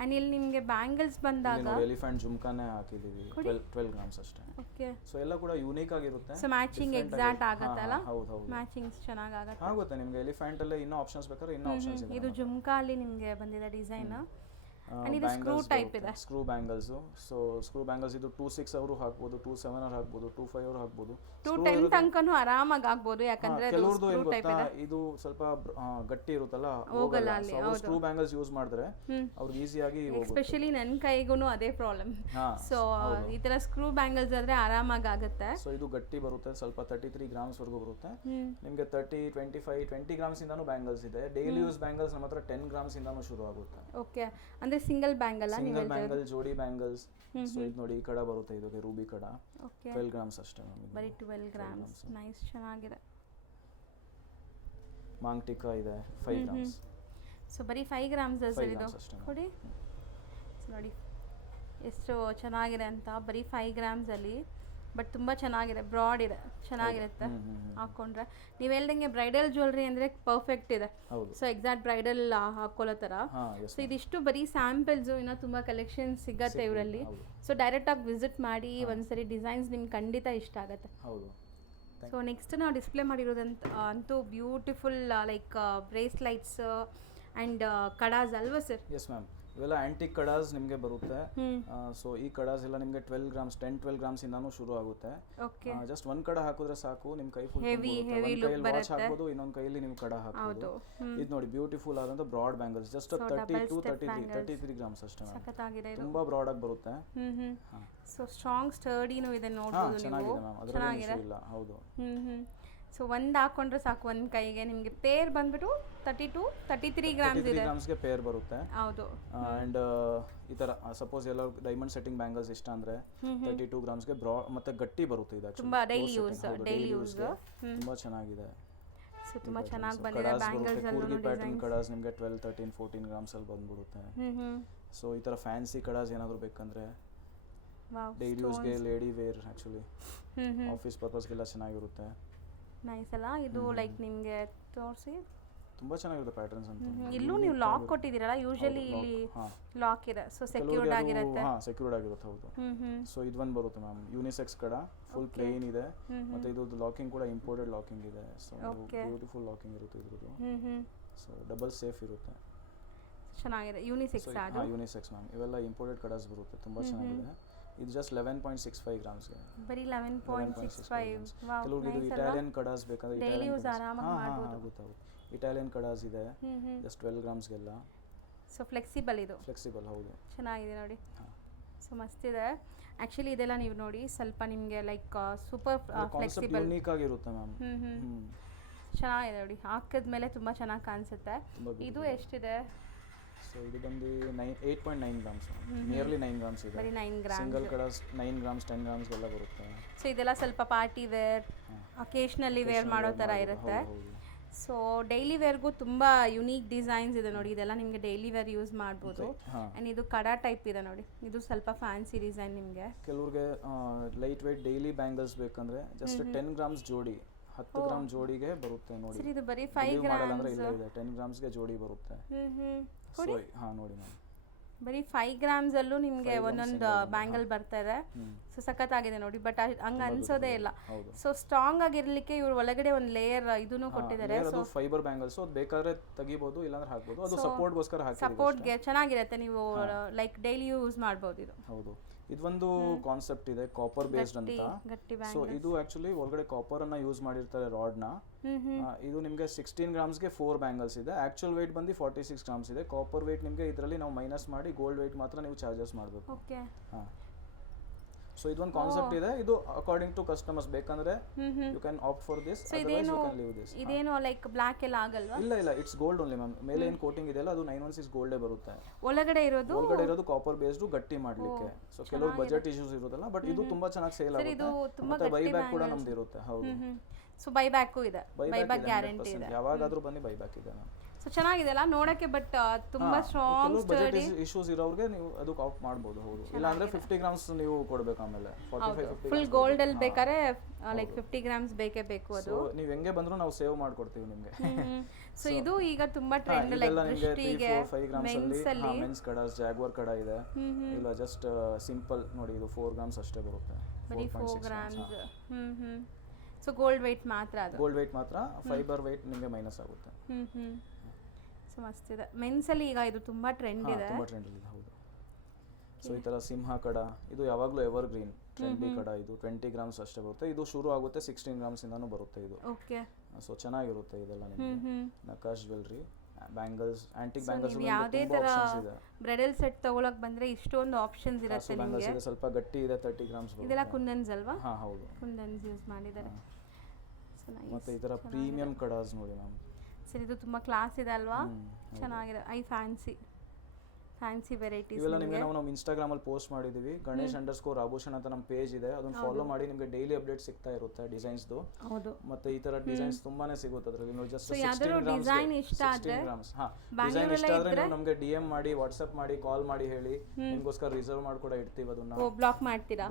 ಅಂಡ್ ಇಲ್ಲಿ ನಿಮಗೆ ಬ್ಯಾಂಗಲ್ಸ್ ಬಂದಾಗ ಎಲಿಫೆಂಟ್ ಜುಮ್ಕಾನೇ ಹಾಕಿದೀವಿ, 12 ಗ್ರಾಮ್ಸ್ ಅಷ್ಟೇ. ಓಕೆ, ಸೊ ಎಲ್ಲ ಕೂಡ ಯೂನಿಕ್ ಆಗಿರುತ್ತೆ. ಸೊ ಮ್ಯಾಚಿಂಗ್ ಎಕ್ಸಾಕ್ಟ್ ಆಗುತ್ತಲ್ಲ? ಹೌದು, ಮ್ಯಾಚಿಂಗ್ಸ್ ಚೆನ್ನಾಗಿ ಆಗುತ್ತೆ ನಿಮಗೆ. ಎಲಿಫೆಂಟ್ ಅಲ್ಲೇ ಇನ್ನೂ ಆಪ್ಷನ್ಸ್ ಬೇಕಾದ್ರೆ ಇನ್ನೂ ಆಪ್ಷನ್ಸ್ ಇದೆ. ಇದು ಜುಮ್ಕಾ ಅಲ್ಲಿ ನಿಮಗೆ ಬಂದಿದೆ ಡಿಸೈನ್. ಅಂಡ್ ಇದು ಸ್ಕ್ರೂ ಟೈಪ್ ಇದೆ, screw bangles. So screw bangles ಇದು 26 ಅವರು ಹಾಕ್ಬೋದು, 27 ಅವರು ಹಾಕ್ಬೋದು, 25 ಅವರು ಹಾಕ್ಬೋದು, 210 ತನಕನೂ ಆರಾಮಾಗಿ ಆಗ್ಬೋದು. ಯಾಕಂದ್ರೆ ಕೆಲವ್ರದ್ದು ಏನು ಗೊತ್ತಾ, ಇದು ಸ್ವಲ್ಪ ಗಟ್ಟಿ ಇರುತ್ತಲ್ಲ, ಹೋಗಲ್ಲ. ಸ್ಕ್ರೂ ಬ್ಯಾಂಗಲ್ಸ್ ಯೂಸ್ ಮಾಡಿದ್ರೆ ಅವ್ರಿಗೆ ಈಸಿಯಾಗಿ ಎಸ್ಪೆಷಲಿ ನನ್ನ ಕೈಗೂ ಅದೇ ಪ್ರಾಬ್ಲಮ್. ಸೊ ಈ ತರ ಸ್ಕ್ರೂ ಬ್ಯಾಂಗಲ್ಸ್ ಆದ್ರೆ ಆರಾಮಾಗಿ ಆಗುತ್ತೆ. ಸೊ ಇದು ಗಟ್ಟಿ ಬರುತ್ತೆ, ಸ್ವಲ್ಪ 33 ಗ್ರಾಮ್ಸ್ ವರೆಗೂ ಬರುತ್ತೆ ನಿಮಗೆ. 30, 25, 20 ಗ್ರಾಮ್ಸ್ ಇಂದಾನು ಬ್ಯಾಂಗಲ್ಸ್ ಇದೆ. ಡೈಲಿ ಯೂಸ್ ಬ್ಯಾಂಗಲ್ಸ್ ನಮ್ಮ ಹತ್ರ 10 ಗ್ರಾಮ್ಸ್ ಇಂದಾನು ಶುರು ಆಗುತ್ತೆ. ಓಕೆ, ಅಂದ್ರೆ ಸಿಂಗಲ್ ಬ್ಯಾಂಗಲ್, ಸಿಂಗಲ್ ಬ್ಯಾಂಗಲ್, ಜೋಡಿ ಬ್ಯಾಂಗಲ್ಸ್. ಸೊ ಇದು ನೋಡಿ ಈ ಕಡ ಬರುತ್ತೆ, ಇದಕ್ಕೆ ರೂಬಿ ಕಡ. 12 ಗ್ರಾಮ್ಸ್ ಅಷ್ಟೇ, ಬರೀ 12 ಗ್ರಾಮ್ಸ್. ನೈಸ್, ಚೆನ್ನಾಗಿದೆ. ಮಾಂಗ್ ಟಿಕ್ಕಾ ಇದೆ 5 ಗ್ರಾಮ್ಸ್. ಸೊ ಬರೀ 5 ಗ್ರಾಮ್ಸ್ ಸರ್ ಇದು ಕೊಡಿ. ನೋಡಿ ಎಷ್ಟು ಚೆನ್ನಾಗಿದೆ ಅಂತ, ಬರೀ 5 ಗ್ರಾಮ್ಸ್ ಅಲ್ಲಿ. ಬಟ್ ತುಂಬ ಚೆನ್ನಾಗಿದೆ, ಬ್ರಾಡ್ ಇದೆ, ಚೆನ್ನಾಗಿರುತ್ತೆ ಹಾಕೊಂಡ್ರೆ. ನೀವು ಹೇಳ್ದಂಗೆ ಬ್ರೈಡಲ್ ಜ್ಯುವೆಲ್ರಿ ಅಂದರೆ ಪರ್ಫೆಕ್ಟ್ ಇದೆ. ಸೊ ಎಕ್ಸಾಕ್ಟ್ ಬ್ರೈಡಲ್ ಹಾಕೊಳ್ಳೋ ಥರ. ಸೊ ಇದಿಷ್ಟು ಬರೀ ಸ್ಯಾಂಪಲ್ಸು, ಇನ್ನೂ ತುಂಬ ಕಲೆಕ್ಷನ್ಸ್ ಸಿಗತ್ತೆ ಇವರಲ್ಲಿ. ಸೊ ಡೈರೆಕ್ಟಾಗಿ ವಿಸಿಟ್ ಮಾಡಿ ಒಂದ್ಸರಿ, ಡಿಸೈನ್ಸ್ ನಿಮ್ಗೆ ಖಂಡಿತ ಇಷ್ಟ ಆಗುತ್ತೆ. ಸೊ ನೆಕ್ಸ್ಟ್ ನಾವು ಡಿಸ್ಪ್ಲೇ ಮಾಡಿರೋದಂತ ಅಂತೂ ಬ್ಯೂಟಿಫುಲ್ ಲೈಕ್ ಬ್ರೇಸ್ಲೈಟ್ಸ್ ಆ್ಯಂಡ್ ಕಡಾಸ್ ಅಲ್ವಾ ಸರ್? ಎಸ್ ಮ್ಯಾಮ್, ಇವೆಲ್ಲ ಆಂಟಿಕ್ ಕಡಾಸ್ ನಿಮಗೆ ಬರುತ್ತೆ. ಸೊ ಈ ಕಡಾಸ್ ಎಲ್ಲ ನಿಮಗೆ 12 ಗ್ರಾಮ್ಸ್ ಇಂದಾನು ಶುರು ಆಗುತ್ತೆ. ಜಸ್ಟ್ ಒಂದ್ ಕಡ ಹಾಕಿದ್ರೆ ಸಾಕು, ನಿಮ್ ಕೈ ಫುಲ್ ವಾಚ್ ಹಾಕ್ಬೋದು, ಇನ್ನೊಂದ್ ಕೈಯಲ್ಲಿ ನೀವು ಕಡ ಹಾಕ್ಬೋದು. ಇದು ನೋಡಿ ಬ್ಯೂಟಿಫುಲ್ ಆದಂತ ಬ್ರಾಡ್ ಬ್ಯಾಂಗಲ್ಸ್, ಜಸ್ಟ್ 33 ಗ್ರಾಮ್ಸ್ ಅಷ್ಟೇ. ತುಂಬಾ ಬ್ರಾಡ್ ಆಗಿ ಬರುತ್ತೆ. ಸೊ ಸ್ಟ್ರಾಂಗ್ ಸ್ಟರ್ಡಿನೂ ಇದೆ ನೋಡಬಹುದು ನೀವು. ಚೆನ್ನಾಗಿದೆ ಮ್ಯಾಮ್, ಅದರಲ್ಲಿ ಇಲ್ಲ. ಹೌದು. ಸೊ ಒಂದು ಹಾಕೊಂಡ್ರೆ ಸಾಕು ಒಂದು ಕೈಗೆ. ನಿಮಗೆ ಪೇರ್ ಬಂದ್ಬಿಟ್ಟು 33 ಗ್ರಾಮ್ಸ್ಗೆ ಪೇರ್ ಬರುತ್ತೆ. ಹೌದು. ಅಂಡ್ ಈ ತರ ಸಪೋಸ್ ಎಲ್ಲ ಡೈಮಂಡ್ ಸೆಟ್ಟಿಂಗ್ ಬ್ಯಾಂಗಲ್ಸ್ ಇಷ್ಟ ಅಂದ್ರೆ 32 ಗ್ರಾಮ್ಸ್ಗೆ ಮತ್ತೆ ಗಟ್ಟಿ ಬರುತ್ತೆ. ಇದು ತುಂಬಾ ಡೈಲಿ ಯೂಸ್ ತುಂಬಾ ಚೆನ್ನಾಗಿದೆ. ಸೊ ತುಂಬಾ ಚೆನ್ನಾಗಿ ಬಂದಿದೆ ಬ್ಯಾಂಗಲ್ಸ್ ಎಲ್ಲ. ಕೂರ್ಗಿ ಪ್ಯಾಟರ್ನ್ ಕಡಾಸ್ ನಿಮಗೆ 12, 13, 14 ಗ್ರಾಮ್ಸ್ ಅಲ್ಲಿ ಬಂದ್ಬಿಡುತ್ತೆ. ಸೊ ಈ ತರ ಫ್ಯಾನ್ಸಿ ಕಡಾಸ್ ಏನಾದ್ರು ಬೇಕಂದ್ರೆ ಡೈಲಿ ಯೂಸ್ಗೆ, ಲೇಡಿ ವೇರ್, ಆಕ್ಚುಲಿ ಆಫೀಸ್ ಪರ್ಪಸ್ಗೆಲ್ಲ ಚೆನ್ನಾಗಿರುತ್ತೆ. ನೈಸ್ ಅಲ್ಲ ಇದು? ಲೈಕ್ ನಿಮಗೆ ತೋರಿಸಿ, ತುಂಬಾ ಚೆನ್ನಾಗಿರುತ್ತೆ ಪ್ಯಾಟರ್ನ್ಸ್ ಅಂತ. ಇಲ್ಲೂ ನೀವು ಲಾಕ್ ಕೊಟ್ಟಿದ್ದೀರಲ್ಲ, ಯೂಶಲಿ ಇಲ್ಲಿ ಲಾಕ್ ಇದೆ. ಸೊ ಸೆಕ್ಯೂರ್ಡ್ ಆಗಿರುತ್ತೆ. ಸೆಕ್ಯೂರ್ಡ್ ಆಗಿರುತ್ತೆ, ಹೌದು. ಸೊ ಇದು ಒಂದು ಬರುತ್ತೆ ಮ್ಯಾಮ್, ಯೂನಿಸೆಕ್ಸ್ ಕಡ, ಫುಲ್ ಪ್ಲೇನ್ ಇದೆ. ಮತ್ತೆ ಇದು ಲಾಕಿಂಗ್ ಕೂಡ ಇಂಪೋರ್ಟೆಡ್ ಲಾಕಿಂಗ್ ಇದೆ. ಸೊ ಬ್ಯೂಟಿಫುಲ್ ಲಾಕಿಂಗ್ ಇರುತ್ತೆ ಇದ್ರದ್ದು. ಸೊ ಡಬಲ್ ಸೇಫ್ ಇರುತ್ತೆ, ಚೆನ್ನಾಗಿದೆ. ಯೂನಿಸೆಕ್ಸ್ ಅದು? ಯೂನಿಸೆಕ್ಸ್ ಮ್ಯಾಮ್, ಇವೆಲ್ಲ ಇಂಪೋರ್ಟೆಡ್ ಕಡಾಸ್ ಬರುತ್ತೆ, ತುಂಬಾ ಚೆನ್ನಾಗಿದೆ. ಇದು ಜಸ್ಟ್ 11.65 ಗ್ರಾಮ್ಸ್ಗೆ, ಬರೀ 11.65. ಕೆಲವರಿಗೆ ಇದು ಇಟಾಲಿಯನ್ ಕಡಾಸ್ ಬೇಕಂದ್ರೆ ಡೈಲಿ ಯೂಸ್ ಆರಾಮಾಗಿ ಮಾಡಬಹುದು. ಆಗುತ್ತೆ. ಇಟಾಲಿಯನ್ ಕಡಾಸ್ ಇದೆ, ಜಸ್ಟ್ 12 ಗ್ರಾಮ್ಸ್ಗೆಲ್ಲ. ಸೊ ಫ್ಲೆಕ್ಸಿಬಲ್, ಇದು ಫ್ಲೆಕ್ಸಿಬಲ್, ಹೌದು. ಚೆನ್ನಾಗಿದೆ ನೋಡಿ. ಸೊ ಮಸ್ತ್ ಇದೆ ಆ್ಯಕ್ಚುಲಿ. ಇದೆಲ್ಲ ನೀವು ನೋಡಿ ಸ್ವಲ್ಪ ನಿಮಗೆ ಲೈಕ್ ಸೂಪರ್ ಫ್ಲೆಕ್ಸಿಬಲ್, ಯೂನಿಕ್ ಆಗಿರುತ್ತೆ ಮ್ಯಾಮ್. ಚೆನ್ನಾಗಿದೆ ನೋಡಿ, ಹಾಕಿದ್ಮೇಲೆ ತುಂಬ ಚೆನ್ನಾಗಿ ಕಾಣಿಸುತ್ತೆ. ಇದು ಎಷ್ಟಿದೆ? ಸೊ ಇದು ಬಂದು 8.9 ಗ್ರಾಮ್ಸ್, ನಿಯರ್ಲಿ 9 ಗ್ರಾಮ್ಸ್ ಇದೆ. ಬರೀ 9 ಗ್ರಾಮ್ಸ್. ಸಿಂಗಲ್ ಕಡಾಸ್ 9 ಗ್ರಾಮ್ಸ್, 10 ಗ್ರಾಮ್ಸ್ಗೆಲ್ಲ ಬರುತ್ತೆ. ಸೊ ಇದೆಲ್ಲ ಸ್ವಲ್ಪ ಪಾರ್ಟಿ ವೇರ್, ಅಕೇಶ್ನಲಿ ವೇರ್ ಮಾಡೋ ಥರ ಇರುತ್ತೆ. ಸೊ ಡೈಲಿ ವೇರ್ಗೂ ತುಂಬ ಯುನೀಕ್ ಡಿಸೈನ್ಸ್ ಇದೆ ನೋಡಿ. ಇದೆಲ್ಲ ನಿಮಗೆ ಡೈಲಿ ವೇರ್ ಯೂಸ್ ಮಾಡ್ಬೋದು. ಆ್ಯಂಡ್ ಇದು ಕಡಾ ಟೈಪ್ ಇದೆ ನೋಡಿ, ಇದು ಸ್ವಲ್ಪ ಫ್ಯಾನ್ಸಿ ಡಿಸೈನ್. ನಿಮಗೆ ಕೆಲವ್ರಿಗೆ ಲೈಟ್ ವೇಟ್ ಡೈಲಿ ಬ್ಯಾಂಗಲ್ಸ್ ಬೇಕಂದ್ರೆ ಜಸ್ಟ್ 10 ಗ್ರಾಮ್ಸ್ ಜೋಡಿ 10 ಗ್ರಾಮ್ ಜೋಡಿಗೆ ಬರುತ್ತೆ ನೋಡಿ. ಸರ್ ಇದು ಬರೀ 5 ಮಾಡಲ್ಲ ಅಂದ್ರೆ ಇಲ್ಲ ಇದೆ 10 ಗ್ರಾಮ್ಸ್ಗೆ ಜೋಡಿ ಬರುತ್ತೆ. ಸೊ ಹಾ ನೋಡಿ ಮ್ಯಾಮ್, ಬರೀ 5 ಗ್ರಾಮ್ಸ್ ಅಲ್ಲೂ ನಿಮಗೆ ಒಂದೊಂದು ಬ್ಯಾಂಗಲ್ ಬರ್ತಾ ಇದೆ. ಸೊ ಸಖತ್ತಾಗಿದೆ ನೋಡಿ, ಬಟ್ ಹಂಗ ಅನ್ಸೋದೇ ಇಲ್ಲ. ಸೊ ಸ್ಟ್ರಾಂಗ್ ಆಗಿರ್ಲಿಕ್ಕೆ ಇವ್ರು ಒಳಗಡೆ ಒಂದು ಲೇಯರ್ ಇದನ್ನು ಕೊಟ್ಟಿದ್ದಾರೆ. ಅದು ಫೈಬರ್ ಬ್ಯಾಂಗಲ್ಸ್, ಅದು ಬೇಕಾದ್ರೆ ತೆಗಿಬಹುದು ಇಲ್ಲಾಂದ್ರೆ ಹಾಕಬಹುದು. ಅದು ಸಪೋರ್ಟ್ಗೋಸ್ಕರ ಹಾಕಿ ಸಪೋರ್ಟ್ಗೆ ಚೆನ್ನಾಗಿರುತ್ತೆ, ನೀವು ಲೈಕ್ ಡೈಲಿ ಯೂಸ್ ಮಾಡ್ಬೋದು ಇದು. ಹೌದು, ಇದೊಂದು ಕಾನ್ಸೆಪ್ಟ್ ಇದೆ ಕಾಪರ್ ಬೇಸ್ಡ್ ಅಂತ. ಸೊ ಇದು ಆಕ್ಚುಲಿ ಒಳಗಡೆ ಕಾಪರ್ ಅನ್ನ ಯೂಸ್ ಮಾಡಿರ್ತಾರೆ ರಾಡ್ ನ. ಇದು ನಿಮಗೆ 16 ಗ್ರಾಮ್ಸ್ಗೆ 4 ಬ್ಯಾಂಗಲ್ಸ್ ಇದೆ. ಆಕ್ಚುಯಲ್ weight ಬಂದು 46 ಗ್ರಾಮ್ಸ್ ಇದೆ. ಕಾಪರ್ weight ನಿಮಗೆ ಇದರಲ್ಲಿ ನಾವು ಮೈನಸ್ ಮಾಡಿ ಗೋಲ್ಡ್ weight ಮಾತ್ರ ನೀವು ಚಾರ್ಜಸ್ ಮಾಡಬೇಕು. ಓಕೆ, ಸೊ ಇದೊಂದು ಕಾನ್ಸೆಪ್ಟ್ ಇದೆ. ಇದು ಅಕಾರ್ಡಿಂಗ್ ಟು ಕಸ್ಟಮರ್ಸ್, ಬೇಕಂದ್ರೆ you can opt for this, otherwise you can leave this. ಇದೇನು ಲೈಕ್ ಬ್ಲಾಕ್ ಎಲ್ಲ ಆಗಲ್ವಾ? ಇಲ್ಲ, ಇಟ್ಸ್ ಗೋಲ್ಡ್ ಓನ್ಲಿ ಮ್ಯಾಮ್. ಮೇಲೆ ಏನು ಕೋಟಿಂಗ್ ಇದೆಯಲ್ಲ ಅದು 916 ಗೋಲ್ಡೇ ಬರುತ್ತೆ. ಒಳಗಡೆ ಇರೋದು ಕಾಪರ್ ಬೇಸ್ಡ್ ಗಟ್ಟಿ ಮಾಡ್ಲಿಕ್ಕೆ. ಸೊ ಕೆಲವು ಬಜೆಟ್ ಇಶ್ಯೂಸ್ ಇರೋದಲ್ಲ, ಬಟ್ ಇದು ತುಂಬಾ ಚೆನ್ನಾಗಿ ಸೇಲ್ ಆಗುತ್ತೆ. ಮತ್ತೆ ಬೈ ಬ್ಯಾಕ್ ಕೂಡ ನಮ್ದು ಇರುತ್ತೆ. ಹೌದು, ಸೊ ಬೈ ಬ್ಯಾಕ್ ಇದೆ, ಬೈ ಬ್ಯಾಕ್ ಗ್ಯಾರಂಟಿ ಇದೆ. ಯಾವಾಗಾದ್ರೂ ಬನ್ನಿ, ಬೈ ಬ್ಯಾಕ್ ಇದೆ ಮ್ಯಾಮ್. ಸೊ ಚೆನ್ನಾಗಿದೆ ಅಲ್ಲ ನೋಡಕ್ಕೆ, ಬಟ್ ತುಂಬಾ ಸ್ಟ್ರಾಂಗ್ ಬಜೆಟ್ ಇಶ್ಯೂಸ್ ಇರೋರಿಗೆ ನೀವು ಅದಕ್ಕೆ ಆಫ್ ಮಾಡಬಹುದು. ಹೌದು, ಇಲ್ಲ ಅಂದ್ರೆ 50 ಗ್ರಾಮ್ಸ್ ನೀವು ಕೊಡಬೇಕು. ಆಮೇಲೆ 45 ಫುಲ್ ಗೋಲ್ಡ್ ಅಲ್ಲಿ ಬೇಕಾದ್ರೆ ಲೈಕ್ 50 ಗ್ರಾಮ್ಸ್ ಬೇಕೇ ಬೇಕು. ಅದು ನೀವು ಹೆಂಗೆ ಬಂದ್ರು ನಾವು ಸೇವ್ ಮಾಡ್ಕೊಡ್ತೀವಿ ನಿಮಗೆ. ಸೊ ಇದು ಈಗ ತುಂಬಾ ಟ್ರೆಂಡ್, ಲೈಕ್ ದೃಷ್ಟಿಗೆ 5 ಗ್ರಾಮ್ಸ್ ಅಲ್ಲಿ ಮೆನ್ಸ್ ಕಡಾಸ್ ಜಾಗ್ವಾರ್ ಕಡ ಇದೆ. ಇಲ್ಲ ಜಸ್ಟ್ ಸಿಂಪಲ್ ನೋಡಿ, ಇದು 4 ಗ್ರಾಮ್ಸ್ ಅಷ್ಟೇ ಬರುತ್ತೆ. ಬರೀ 4 ಗ್ರಾಮ್ಸ್. ಸೊ ಗೋಲ್ಡ್ weight ಮಾತ್ರ, ಅದು ಗೋಲ್ಡ್ weight ಮಾತ್ರ. ಫೈಬರ್ weight ನಿಮಗೆ ಮೈನಸ್ ಆಗುತ್ತೆ. ಸೊ ಮಸ್ತ್ ಇದೆ. ಮೆನ್ಸ್ ಅಲ್ಲಿ ಈಗ ಇದು ತುಂಬಾ ಟ್ರೆಂಡ್ ಇದೆ. ತುಂಬಾ ಟ್ರೆಂಡ್ ಇದೆ, ಹೌದು. ಸೊ ಈ ತರ ಸಿಂಹ ಕಡ ಇದು ಯಾವಾಗಲೂ ಎವರ್ ಗ್ರೀನ್ ಟ್ರೆಂಡಿ ಕಡ. ಇದು 20 ಗ್ರಾಮ್ಸ್ ಅಷ್ಟೇ ಬರುತ್ತೆ. ಇದು ಶುರು ಆಗುತ್ತೆ 16 ಗ್ರಾಮ್ಸ್ ಇಂದಾನು ಬರುತ್ತೆ ಇದು. ಓಕೆ, ಸೊ ಚೆನ್ನಾಗಿರುತ್ತೆ ಇದೆಲ್ಲ ನಿಮಗೆ. ನಕಾಶ್ ಜ್ಯುವೆಲ್ರಿ, ಬ್ಯಾಂಗಲ್ಸ್, ಆಂಟಿಕ್ ಬ್ಯಾಂಗಲ್ಸ್, ಯಾವುದೇ ತರ ಬ್ರೈಡಲ್ ಸೆಟ್ ತಗೊಳಕ್ ಬಂದ್ರೆ ಇಷ್ಟೊಂದು ಆಪ್ಷನ್ಸ್ ಇರುತ್ತೆ ನಿಮಗೆ. ಸ್ವಲ್ಪ ಗಟ್ಟಿ ಇದೆ, 30 ಗ್ರಾಮ್ಸ್ ಬರುತ್ತೆ. ಇದೆಲ್ಲ ಕುಂದನ್ಸ್ ಅಲ್ವಾ? ಹಾ ಹೌದು, ಕುಂದನ್ಸ್ ಯೂಸ್ ಮಾಡಿದ್ದಾರೆ. So nice. ಮತ್ತೆ ಈ ತರ ಪ್ರೀಮಿಯಂ ಕಡಾಸ್ ನೋಡಿ ಮ್ಯಾಮ್. ಸರ್ ಇದು ತುಂಬಾ ಕ್ಲಾಸ್ ಇದೆ ಅಲ್ವಾ? ಚೆನ್ನಾಗಿದೆ. ಐ ಫ್ಯಾನ್ಸಿ ವೆರೈಟೀಸ್ ಇವೆಲ್ಲ ನಿಮಗೆ ನಾವು ಇನ್ಸ್ಟಾಗ್ರಾಮ್ ಅಲ್ಲಿ ಪೋಸ್ಟ್ ಮಾಡಿದೀವಿ. ಗಣೇಶ್_ಆಭೂಷಣ್ ಅಂತ ನಮ್ಮ ಪೇಜ್ ಇದೆ, ಅದನ್ನ ಫಾಲೋ ಮಾಡಿ. ನಿಮಗೆ ಡೈಲಿ ಅಪ್ಡೇಟ್ ಸಿಗ್ತಾ ಇರುತ್ತೆ ಡಿಸೈನ್ಸ್ ದು. ಹೌದು, ಮತ್ತೆ ಈ ತರ ಡಿಸೈನ್ಸ್ ತುಂಬಾನೇ ಸಿಗುತ್ತೆ ಅದರಲ್ಲಿ. ನೀವು ಜಸ್ಟ್ 16 ಡಿಸೈನ್ ಇಷ್ಟ ಆದ್ರೆ ಡಿಸೈನ್ ಇಷ್ಟ ಆದ್ರೆ ನೀವು ನಮಗೆ DM ಮಾಡಿ, ವಾಟ್ಸ್ಆಪ್ ಮಾಡಿ, ಕಾಲ್ ಮಾಡಿ ಹೇಳಿ, ನಿಮಗೋಸ್ಕರ ರಿಸರ್ವ್ ಮಾಡಿ ಕೂಡ ಇಡ್ತೀವಿ. ಅದನ್ನ ಬ್ಲಾಕ್ ಮಾಡ್ತೀರಾ?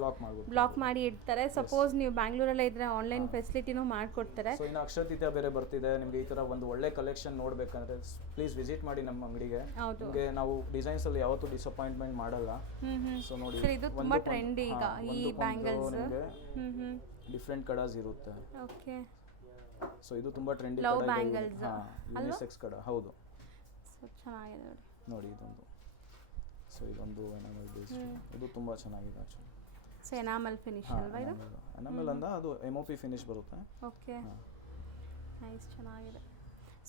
ಬ್ಲಾಕ್ ಮಾಡಿ ಇಡ್ತಾರೆ. ಸಪೋಸ್ ನೀವು ಬ್ಯಾಂಗ್ಳೂರಲ್ಲೇ ಇದ್ರೆ ಆನ್ಲೈನ್ ಫೆಸಿಲಿಟಿನೂ ಮಾಡ್ಕೊಡ್ತಾರೆ. ಸೊ ಇನ್ನು ಅಕ್ಷತಿತ ಬೇರೆ ಬರ್ತಿದೆ. ನಿಮಗೆ ಈ ತರ ಒಂದು ಒಳ್ಳೆ ಕಲೆಕ್ಷನ್ ನೋಡ್ಬೇಕಂದ್ರೆ ಪ್ಲೀಸ್ ವಿಸಿಟ್ ಮಾಡಿ ನಮ್ಮ ಅಂಗಡಿಗೆ. ನಿಮಗೆ ನಾವು ಡಿಸೈನ್ಸ್ ಅಲ್ಲಿ ಯಾವತ್ತೂ ಡಿಸಪಾಯಿಂಟ್ಮೆಂಟ್ ಮಾಡಲ್ಲ. ಸೊ ನೋಡಿ, ಇದು ತುಂಬಾ ಟ್ರೆಂಡಿ ಈಗ ಈ ಬ್ಯಾಂಗಲ್ಸ್. ಡಿಫರೆಂಟ್ ಕಡಾಸ್ ಇರುತ್ತೆ. ಓಕೆ, ಸೊ ಇದು ತುಂಬಾ ಟ್ರೆಂಡಿ ಲವ್ ಬ್ಯಾಂಗಲ್ಸ್, ಯೂನಿಸೆಕ್ಸ್ ಕಡ. ಹೌದು, ಸೊ ಚೆನ್ನಾಗಿದೆ ನೋಡಿ ಇದೊಂದು. ಸೊ ಇದೊಂದು ಎನಾಮಲ್ ಬೇಸ್ಡ್, ಇದು ತುಂಬಾ ಚೆನ್ನಾಗಿದೆ ಆಕ್ಚುಲಿ. ಸೊ ಎನಾಮಲ್ ಫಿನಿಶ್ ಅಲ್ವಾ ಇದು? ಎನಾಮಲ್ ಅಂದ ಅದು MOP ಫಿನಿಶ್ ಬರುತ್ತೆ. ಓಕೆ, ನೈಸ್, ಚೆನ್ನಾಗಿದೆ.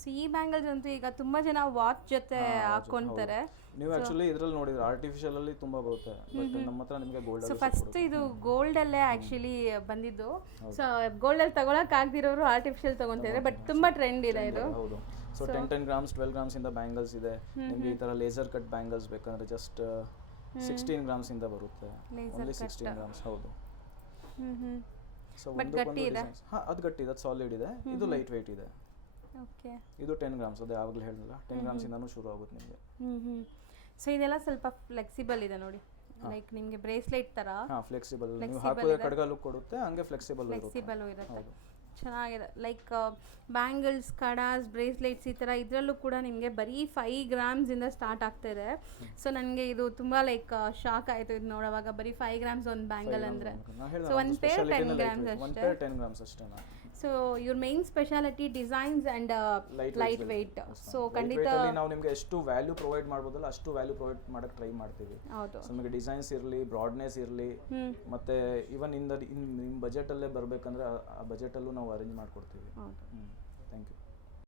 ಸೊ ಈ ಬ್ಯಾಂಗಲ್ಸ್ ಅಂತೂ ಈಗ ತುಂಬಾ ಜನ ವಾಚ್ ಜೊತೆ ಹಾಕೊಂತಾರೆ. ನೀವು ಆಕ್ಚುಲಿ ಇದ್ರಲ್ಲಿ ನೋಡಿದ್ರೆ ಆರ್ಟಿಫಿಷಿಯಲ್ ಅಲ್ಲಿ ತುಂಬಾ ಬರುತ್ತೆ, ಬಟ್ ನಮ್ಮ ಹತ್ರ ನಿಮಗೆ ಗೋಲ್ಡ್ ಅಲ್ಲಿ. ಸೊ ಫಸ್ಟ್ ಇದು ಗೋಲ್ಡ್ ಅಲ್ಲೇ ಆಕ್ಚುಲಿ ಬಂದಿದ್ದು. ಸೊ ಗೋಲ್ಡ್ ಅಲ್ಲಿ ತಗೊಳಕ್ ಆಗದಿರೋರು ಆರ್ಟಿಫಿಷಿಯಲ್ ತಗೊಂತಾರೆ, ಬಟ್ ತುಂಬಾ ಟ್ರೆಂಡ್ ಇದೆ ಇದು. ಹೌದು. ಸೊ 10 ಗ್ರಾಮ್ಸ್ 12 ಗ್ರಾಮ್ಸ್ ಇಂದ ಬ್ಯಾಂಗಲ್ಸ್ ಇದೆ. ನಿಮಗೆ ಈ ತರ ಲೇಸರ್ ಕಟ್ ಬ್ಯಾಂಗಲ್ಸ್ ಬೇಕಂದ್ರೆ ಜಸ್ಟ್ 16 ಗ್ರಾಮ್ಸ್ ಇಂದ ಬರುತ್ತೆ. Only 16 grams. ಹೌದು. ಸೊ ಬಟ್ ಗಟ್ಟಿ ಇದೆ. ಅದು ಗಟ್ಟಿ ಇದೆ, ಅದು ಸಾಲಿಡ್ ಇದೆ. ಇದು ಲೈಟ್ ವೇಟ್ ಇದೆ. ಓಕೆ, ಇದು 10 ಗ್ರಾಮ್ಸ್. ಅದೇ ಯಾವಾಗಲೂ ಹೇಳಿಲ್ಲ, 10 ಗ್ರಾಮ್ಸ್ ಇಂದಾನು ಶುರು ಆಗುತ್ತೆ ನಿಮಗೆ. ಸೊ ಇದೆಲ್ಲ ಸ್ವಲ್ಪ ಫ್ಲೆಕ್ಸಿಬಲ್ ಇದೆ ನೋಡಿ, ಲೈಕ್ ನಿಮಗೆ ಬ್ರೇಸ್ಲೆಟ್ ತರ. ಫ್ಲೆಕ್ಸಿಬಲ್, ನೀವು ಹಾಕೋದೇ ಕಡ್ಗ ಲುಕ್ ಕೊಡುತ್ತೆ, ಹಂಗೆ ಫ್ಲೆಕ್ಸಿಬಲ್ ಇರುತ್ತೆ. ಚೆನ್ನಾಗಿದೆ. ಲೈಕ್ ಬ್ಯಾಂಗಲ್ಸ್, ಕಡಾಸ್, ಬ್ರೇಸ್ಲೆಟ್ಸ್ ಈ ಥರ ಇದರಲ್ಲೂ ಕೂಡ ನಿಮಗೆ ಬರೀ 5 ಗ್ರಾಮ್ಸ್ ಇಂದ ಸ್ಟಾರ್ಟ್ ಆಗ್ತಾ ಇದೆ. ಸೊ ನನಗೆ ಇದು ತುಂಬ ಲೈಕ್ ಶಾಕ್ ಆಯಿತು ಇದು ನೋಡುವಾಗ. ಬರೀ 5 ಗ್ರಾಮ್ಸ್ ಒಂದು ಬ್ಯಾಂಗಲ್ ಅಂದರೆ. ಸೊ ಒಂದು ಪೇರ್ 10 ಗ್ರಾಮ್ಸ್ ಅಷ್ಟೇ. So your main speciality designs and light weight. So ಖಂಡಿತ ನಾವು ನಿಮಗೆ ಎಷ್ಟು ವ್ಯಾಲ್ಯೂ ಪ್ರೊವೈಡ್ ಮಾಡ್ಬೋದಲ್ಲ ಅಷ್ಟು ವ್ಯಾಲ್ಯೂ ಪ್ರೊವೈಡ್ ಮಾಡೋಕ್ಕೆ ಟ್ರೈ ಮಾಡ್ತೀವಿ. ಹೌದು, ನಮಗೆ ಡಿಸೈನ್ಸ್ ಇರಲಿ, ಬ್ರಾಡ್ನೆಸ್ ಇರಲಿ, ಮತ್ತೆ ಇವನ್ ನಿಮ್ಮ ಬಜೆಟಲ್ಲೇ ಬರಬೇಕಂದ್ರೆ ಆ ಬಜೆಟಲ್ಲೂ ನಾವು ಅರೇಂಜ್ ಮಾಡಿಕೊಡ್ತೀವಿ. Thank you.